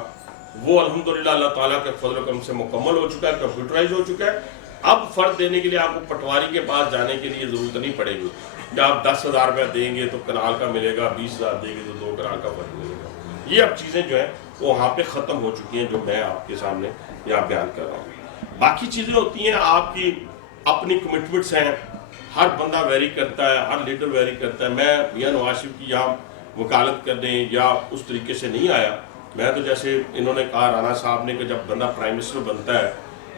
وہ الحمدللہ اللہ تعالیٰ کے فضل و کرم سے مکمل ہو چکا ہے، کمپیوٹرائز ہو چکا ہے. اب فرد دینے کے لیے آپ کو پٹواری کے پاس جانے کے لیے ضرورت نہیں پڑے گی کہ آپ 10,000 روپیہ دیں گے تو کنال کا ملے گا، 20,000 دیں گے تو 2 کنال کا فرق ملے گا. یہ اب چیزیں جو ہیں وہ وہاں پہ ختم ہو چکی ہیں جو میں آپ کے سامنے یہاں بیان کر رہا ہوں. باقی چیزیں ہوتی ہیں، آپ کی اپنی کمٹمنٹس ہیں، ہر بندہ ویری کرتا ہے، ہر لیڈر ویری کرتا ہے. میں میاں نواز شریف کی یہاں وکالت کرنے یا اس طریقے سے نہیں آیا. میں تو جیسے انہوں نے کہا رانا صاحب نے کہ جب بندہ پرائم منسٹر بنتا ہے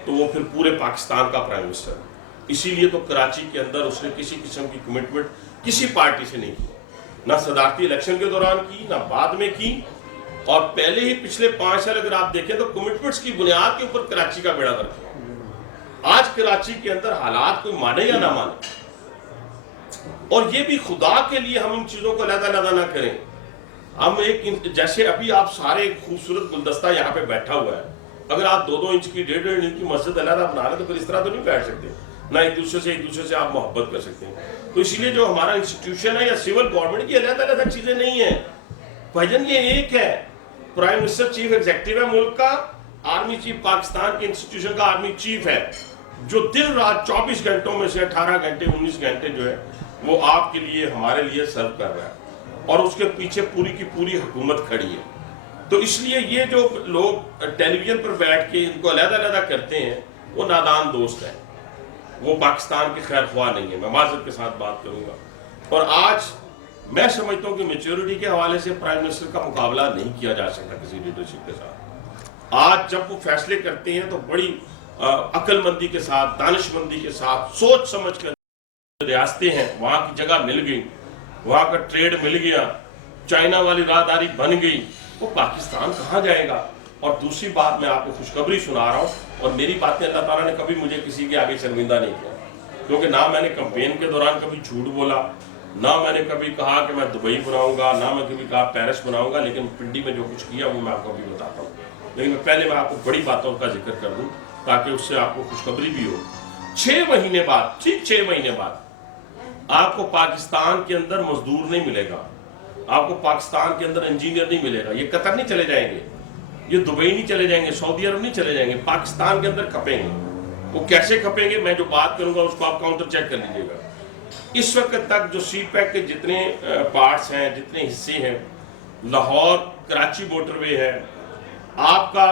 تو وہ پھر پورے پاکستان کا پرائم منسٹر ہے. اسی لیے تو کراچی کے اندر اس نے کسی قسم کی کمٹمنٹ کسی پارٹی سے نہیں کی، نہ صدارتی الیکشن کے دوران کی، نہ بعد میں کی. اور پہلے ہی پچھلے 5 سال اگر آپ دیکھیں تو کمٹمنٹس کی بنیاد کے اوپر کراچی کا بیڑا غرق ہے. آج کراچی کے اندر حالات کوئی مانے یا نہ مانے، اور یہ بھی خدا کے لیے ہم ان چیزوں کو علیحدہ نہ کریں. ہم ایک جیسے ابھی آپ سارے خوبصورت گلدستہ یہاں پہ بیٹھا ہوا ہے، اگر آپ 2-2 انچ کی 1.5 انچ کی مسجد علیحدہ بنا رہے تو پھر اس طرح تو نہیں بیٹھ سکتے، نہ ایک دوسرے سے آپ محبت کر سکتے ہیں. تو اسی لیے جو ہمارا انسٹیٹیوشن ہے یا سول گورنمنٹ کی علیحدہ چیزیں نہیں ہیں. بھائی جان یہ ایک ہے، پرائم منسٹر چیف ایگزیکٹو ہے ملک کا، आर्मी चीफ पाकिस्तान के इंस्टीट्यूशन का आर्मी चीफ है, जो दिन रात 24 घंटों में से 18 घंटे 19 घंटे जो है वो आपके लिए हमारे लिए सर्व कर रहा है और उसके पीछे पूरी की पूरी हुकूमत खड़ी है। तो इसलिए ये जो लोग टेलीविजन पर बैठ के इनको अलग-अलग करते हैं वो नादान दोस्त हैं, वो पाकिस्तान के खैर ख्वाह नहीं है। मैं माज़रत के साथ बात करूंगा। और आज मैं समझता हूँ कि मैच्योरिटी के हवाले से प्राइम मिनिस्टर का मुकाबला नहीं किया जा सकता किसी लीडरशिप के साथ। आज जब वो फैसले करते हैं तो बड़ी अक्लमंदी के साथ, दानिशमंदी के साथ, सोच समझ कर। रियासतें हैं, वहाँ की जगह मिल गई, वहाँ का ट्रेड मिल गया, चाइना वाली राहदारी बन गई, वो पाकिस्तान कहाँ जाएगा। और दूसरी बात मैं आपको खुशखबरी सुना रहा हूँ, और मेरी बातें अल्लाह ताला ने कभी मुझे किसी के आगे शर्मिंदा नहीं किया, क्योंकि ना मैंने कैंपेन के दौरान कभी झूठ बोला, ना मैंने कभी कहा कि मैं दुबई बनाऊंगा, ना मैं कभी कहा पेरिस बनाऊंगा, लेकिन पिंडी में जो कुछ किया वो मैं आपको अभी बताता हूँ। लेकिन पहले मैं आपको बड़ी बातों का जिक्र कर दूँ ताकि उससे आपको खुशखबरी भी हो। 6 महीने बाद, ठीक 6 महीने बाद आपको पाकिस्तान के अंदर मजदूर नहीं मिलेगा, आपको पाकिस्तान के अंदर इंजीनियर नहीं मिलेगा। ये कतर नहीं चले जाएंगे, ये दुबई नहीं चले जाएंगे, सऊदी अरब नहीं चले जाएंगे, पाकिस्तान के अंदर खपेंगे। वो कैसे खपेंगे मैं जो बात करूंगा उसको आप काउंटर चेक कर लीजिएगा। इस वक्त तक जो सी पैक के जितने पार्ट्स हैं, जितने हिस्से हैं, लाहौर कराची मोटरवे है आपका,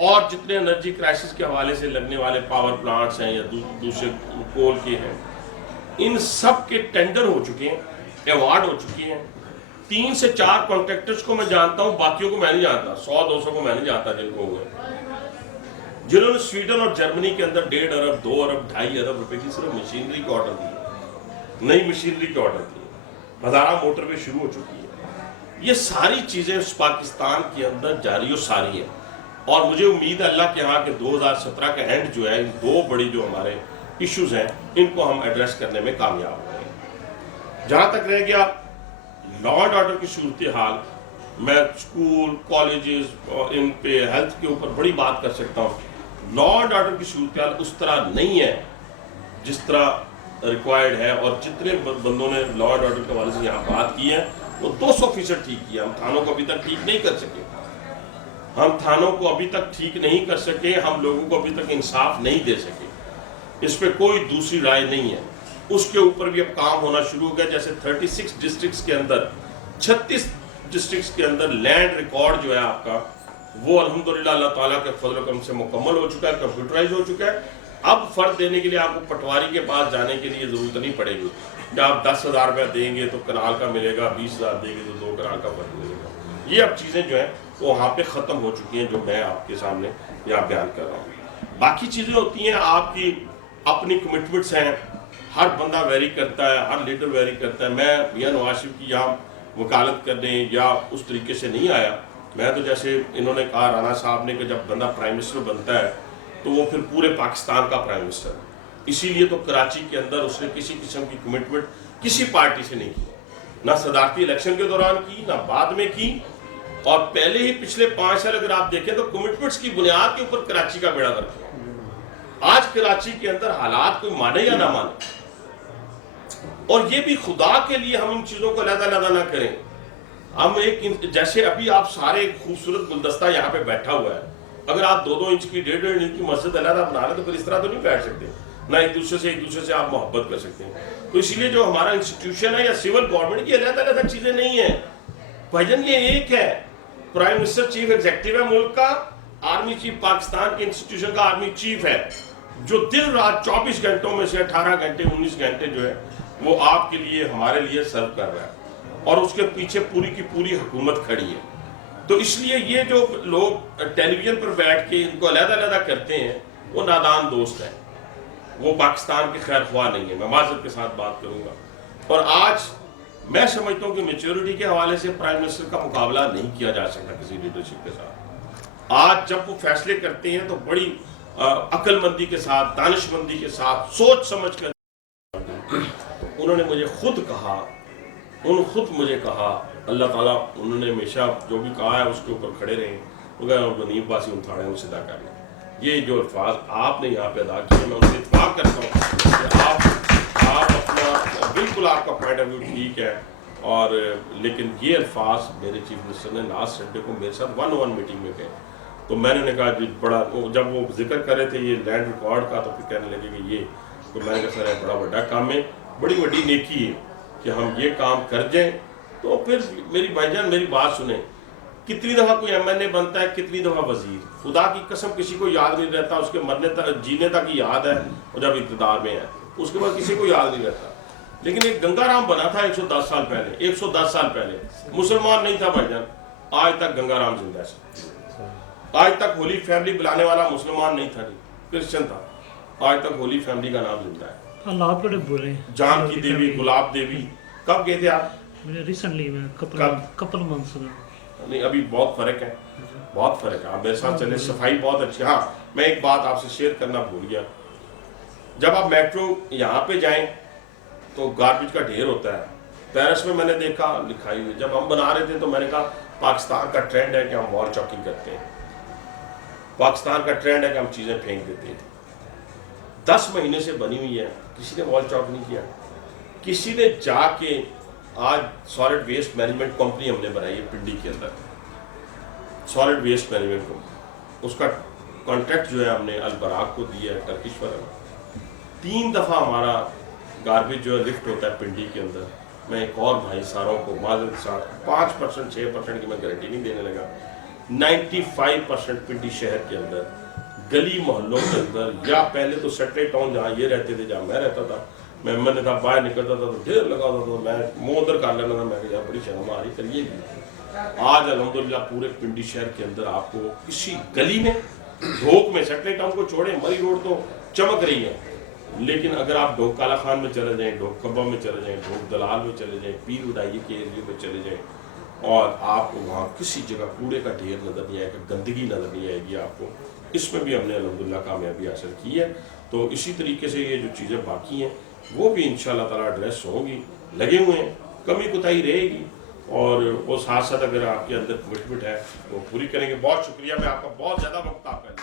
और जितने एनर्जी क्राइसिस के हवाले से लगने वाले पावर प्लांट्स हैं या दूसरे कोल के हैं, इन सब के टेंडर हो चुके हैं, अवार्ड हो चुके हैं। 3 से 4 कॉन्ट्रैक्टर्स को मैं जानता हूं, बाकियों को मैं नहीं जानता, 100-200 को मैं नहीं जानता जिनको हुए, जिन्होंने स्वीडन और जर्मनी के अंदर 1.5 अरब 2 अरब 2.5 अरब रुपए की सिर्फ मशीनरी के ऑर्डर दिए, नई मशीनरी के ऑर्डर दिए। हजारा मोटरवे शुरू हो चुकी है। ये सारी चीजें उस पाकिस्तान के अंदर जारी और सारी है, और मुझे उम्मीद है अल्लाह के यहाँ के 2017 का एंड जो है, इन 2 बड़ी जो हमारे इश्यूज हैं इनको हम एड्रेस करने में कामयाब होंगे। जहां तक रह गया लॉ एंड ऑर्डर की सूरत हाल, मैं स्कूल कॉलेजेस और इन पे हेल्थ के ऊपर बड़ी बात कर सकता हूँ। लॉ एंड ऑर्डर की सूरत हाल उस तरह नहीं है जिस तरह रिक्वायर्ड है, और जितने बंदों ने लॉ एंड ऑर्डर के हवाले से यहाँ बात की है वो 200% ठीक किया। हम थानों को अभी तक ठीक नहीं कर सके, हम थानों को अभी तक ठीक नहीं कर सके, हम लोगों को अभी तक इंसाफ नहीं दे सके। इस पे कोई दूसरी राय नहीं है। उसके ऊपर भी अब काम होना शुरू हो गया। जैसे 36 डिस्ट्रिक्ट्स के अंदर 36 डिस्ट्रिक्ट्स के अंदर लैंड रिकॉर्ड जो है आपका, वो अल्हम्दुलिल्लाह अल्लाह ताला के फजल करम से मुकम्मल हो चुका है, कंप्यूटराइज हो चुका है। अब फर्द देने के लिए आपको पटवारी के पास जाने के लिए जरूरत नहीं पड़ेगी। जब आप 10,000 रुपया देंगे तो कनाल का मिलेगा, 20,000 देंगे तो 2 कनाल का फर्क मिलेगा। ये अब चीज़ें जो है वो वहाँ पे ख़त्म हो चुकी हैं, जो मैं आपके सामने यहाँ बयान कर रहा हूँ। बाकी चीज़ें होती हैं, आपकी अपनी कमिटमेंट्स हैं, हर बंदा वेरी करता है, हर लीडर वेरी करता है। मैं मियां नवाज शरीफ की यहाँ वकालत करने या उस तरीके से नहीं आया। मैं तो जैसे इन्होंने कहा राना साहब ने कि जब बंदा प्राइम मिनिस्टर बनता है तो वो फिर पूरे पाकिस्तान का प्राइम मिनिस्टर है। इसीलिए तो कराची के अंदर उसने किसी किस्म की कमिटमेंट किसी पार्टी से नहीं की, ना सदारती इलेक्शन के दौरान की, ना बाद में की, और पहले ही पिछले 5 साल अगर आप देखें तो कमिटमेंट्स की बुनियाद के ऊपर कराची का बेड़ा गर्क है। आज कराची के अंदर हालात कोई माने या ना माने, और ये भी खुदा के लिए हम इन चीजों को अलग-अलग ना करें। हम एक जैसे अभी आप सारे खूबसूरत गुलदस्ता यहाँ पे बैठा हुआ है, अगर आप 2-2 इंच की 1.5 इंच की मस्जिद अलग बना रहे तो फिर इस तरह तो नहीं बैठ सकते, ना एक दूसरे से आप मोहब्बत कर सकते हैं। तो इसीलिए जो हमारा इंस्टीट्यूशन है या सिविल गवर्नमेंट की अलग-अलग चीजें नहीं है भाईजान, ये एक है। प्राइम मिनिस्टर चीफ एग्जीक्यूटिव है मुल्क का, आर्मी चीफ पाकिस्तान के इंस्टीट्यूशन का आर्मी चीफ है, जो दिन रात 24 घंटों में से 18 घंटे 19 घंटे जो है वो आपके लिए हमारे लिए सर्व कर रहा है, और उसके पीछे पूरी की पूरी हुकूमत खड़ी है। तो इसलिए ये जो लोग टेलीविजन पर बैठ के इनको अलग-अलग करते हैं वो नादान दोस्त हैं, वो पाकिस्तान के खैर ख्वाह नहीं है। मैं माज़रत के साथ बात करूंगा। और आज मैं समझता हूँ कि मैच्योरिटी के हवाले से प्राइम मिनिस्टर का मुकाबला नहीं किया जा सकता किसी लीडरशिप के साथ। आज जब वो फैसले करते हैं तो बड़ी अक्लमंदी के साथ, दानिशमंदी के साथ, सोच समझ कर। उन्होंने मुझे खुद कहा, मुझे कहा, अल्लाह ताला उन्होंने हमेशा जो भी कहा है उसके ऊपर खड़े रहे, गनीब बासी उठाड़े उनसे अदा करना। ये जो अल्फाज आपने यहाँ पे अदा किए, मैं उनसे इत्फाक करता हूँ कि आप अपना बिल्कुल आपका पॉइंट ऑफ व्यू ठीक है, और लेकिन ये अल्फाज मेरे चीफ मिनिस्टर ने लास्ट संडे को मेरे साथ 1-on-1 मीटिंग में कहे, تو میں نے کہا جی بڑا جب وہ ذکر کر رہے تھے یہ لینڈ ریکارڈ کا تو پھر کہنے لگے کہ یہ تو میں نے کہا سر بڑا بڑا کام ہے, بڑی بڑی نیکی ہے کہ ہم یہ کام کر جائیں. تو پھر میری بھائی جان میری بات سنیں, کتنی دفعہ کوئی ایم این اے بنتا ہے, کتنی دفعہ وزیر, خدا کی قسم کسی کو یاد نہیں رہتا, اس کے مرنے تک جینے تک ہی یاد ہے, اور جب اقتدار میں ہے اس کے بعد کسی کو یاد نہیں رہتا. لیکن ایک گنگا رام بنا تھا 110 سال پہلے, 110 سال پہلے مسلمان نہیں تھا بھائی جان, آج تک گنگا رام زندہ ہے. آج تک ہولی فیملی بلانے والا مسلمان نہیں تھا, کرسچن تھا, آج تک ہولی فیملی کا نام زندہ ہے. اللہ آپ بڑے برے ہیں. جان کی دیوی, گلاب دیوی, کب گئے تھے آپ؟ ریسنٹلی میں کپل منتھس میں. نہیں ابھی بہت فرق ہے, بہت فرق ہے, آپ میرے ساتھ چلیں, صفائی بہت اچھی. ہاں میں ایک بات آپ سے شیئر کرنا بھول گیا, جب آپ میٹرو یہاں پہ جائیں تو گاربیج کا ڈھیر ہوتا ہے. پیرس میں نے دیکھا لکھائی ہوئی, جب ہم بنا رہے تھے تو میں نے کہا پاکستان کا ٹرینڈ ہے کہ ہم وال چاکنگ کرتے ہیں, پاکستان کا ٹرینڈ ہے کہ ہم چیزیں پھینک دیتے ہیں. 10 مہینے سے بنی ہوئی ہے, کسی نے وال چاک نہیں کیا. کسی نے جا کے آج سالڈ ویسٹ مینجمنٹ کمپنی ہم نے بنائی ہے پنڈی کے اندر, سالڈ ویسٹ مینجمنٹ کو, اس کا کانٹریکٹ جو ہے ہم نے البراق کو دیا ہے, ٹرکش پر. 3 دفعہ ہمارا گاربیج جو ہے لفٹ ہوتا ہے پنڈی کے اندر. میں ایک اور بھائی ساروں کو معذرت کے ساتھ 5% 6% کی میں گارنٹی نہیں دینے لگا, 95% پنڈی شہر کے اندر گلی محلوں کے اندر, یا پہلے تو سیٹلائٹ ٹاؤن جہاں یہ رہتے تھے, جہاں میں رہتا تھا, میں نے تھا باہر نکلتا تھا تو ڈھیر لگا ہوتا تھا, میں منہ ادھر کر لینا تھا, میں کہ یار بڑی شرم آ رہی کریے بھی. آج الحمدللہ پورے پنڈی شہر کے اندر آپ کو کسی گلی میں ڈھوک میں, سیٹلائٹ ٹاؤن کو چھوڑیں, مری روڈ تو چمک رہی ہے, لیکن اگر آپ ڈھوک کالا خان میں چلے جائیں, ڈھوک کبا میں چلے جائیں, ڈھوک دلال میں چلے جائیں, پیر اڈائی کے ایریے میں چلے جائیں, اور آپ کو وہاں کسی جگہ کوڑے کا ڈھیر نظر نہیں آئے گا, گندگی نظر نہیں آئے گی آپ کو. اس میں بھی ہم نے الحمدللہ کامیابی حاصل کی ہے. تو اسی طریقے سے یہ جو چیزیں باقی ہیں وہ بھی انشاءاللہ تعالیٰ ایڈریس ہوں گی, لگے ہوئے ہیں, کمی کوتاہی رہے گی, اور وہ ساتھ ساتھ اگر آپ کے اندر کمٹمنٹ ہے وہ پوری کریں گے. بہت شکریہ, میں آپ کا بہت زیادہ وقت آپ کا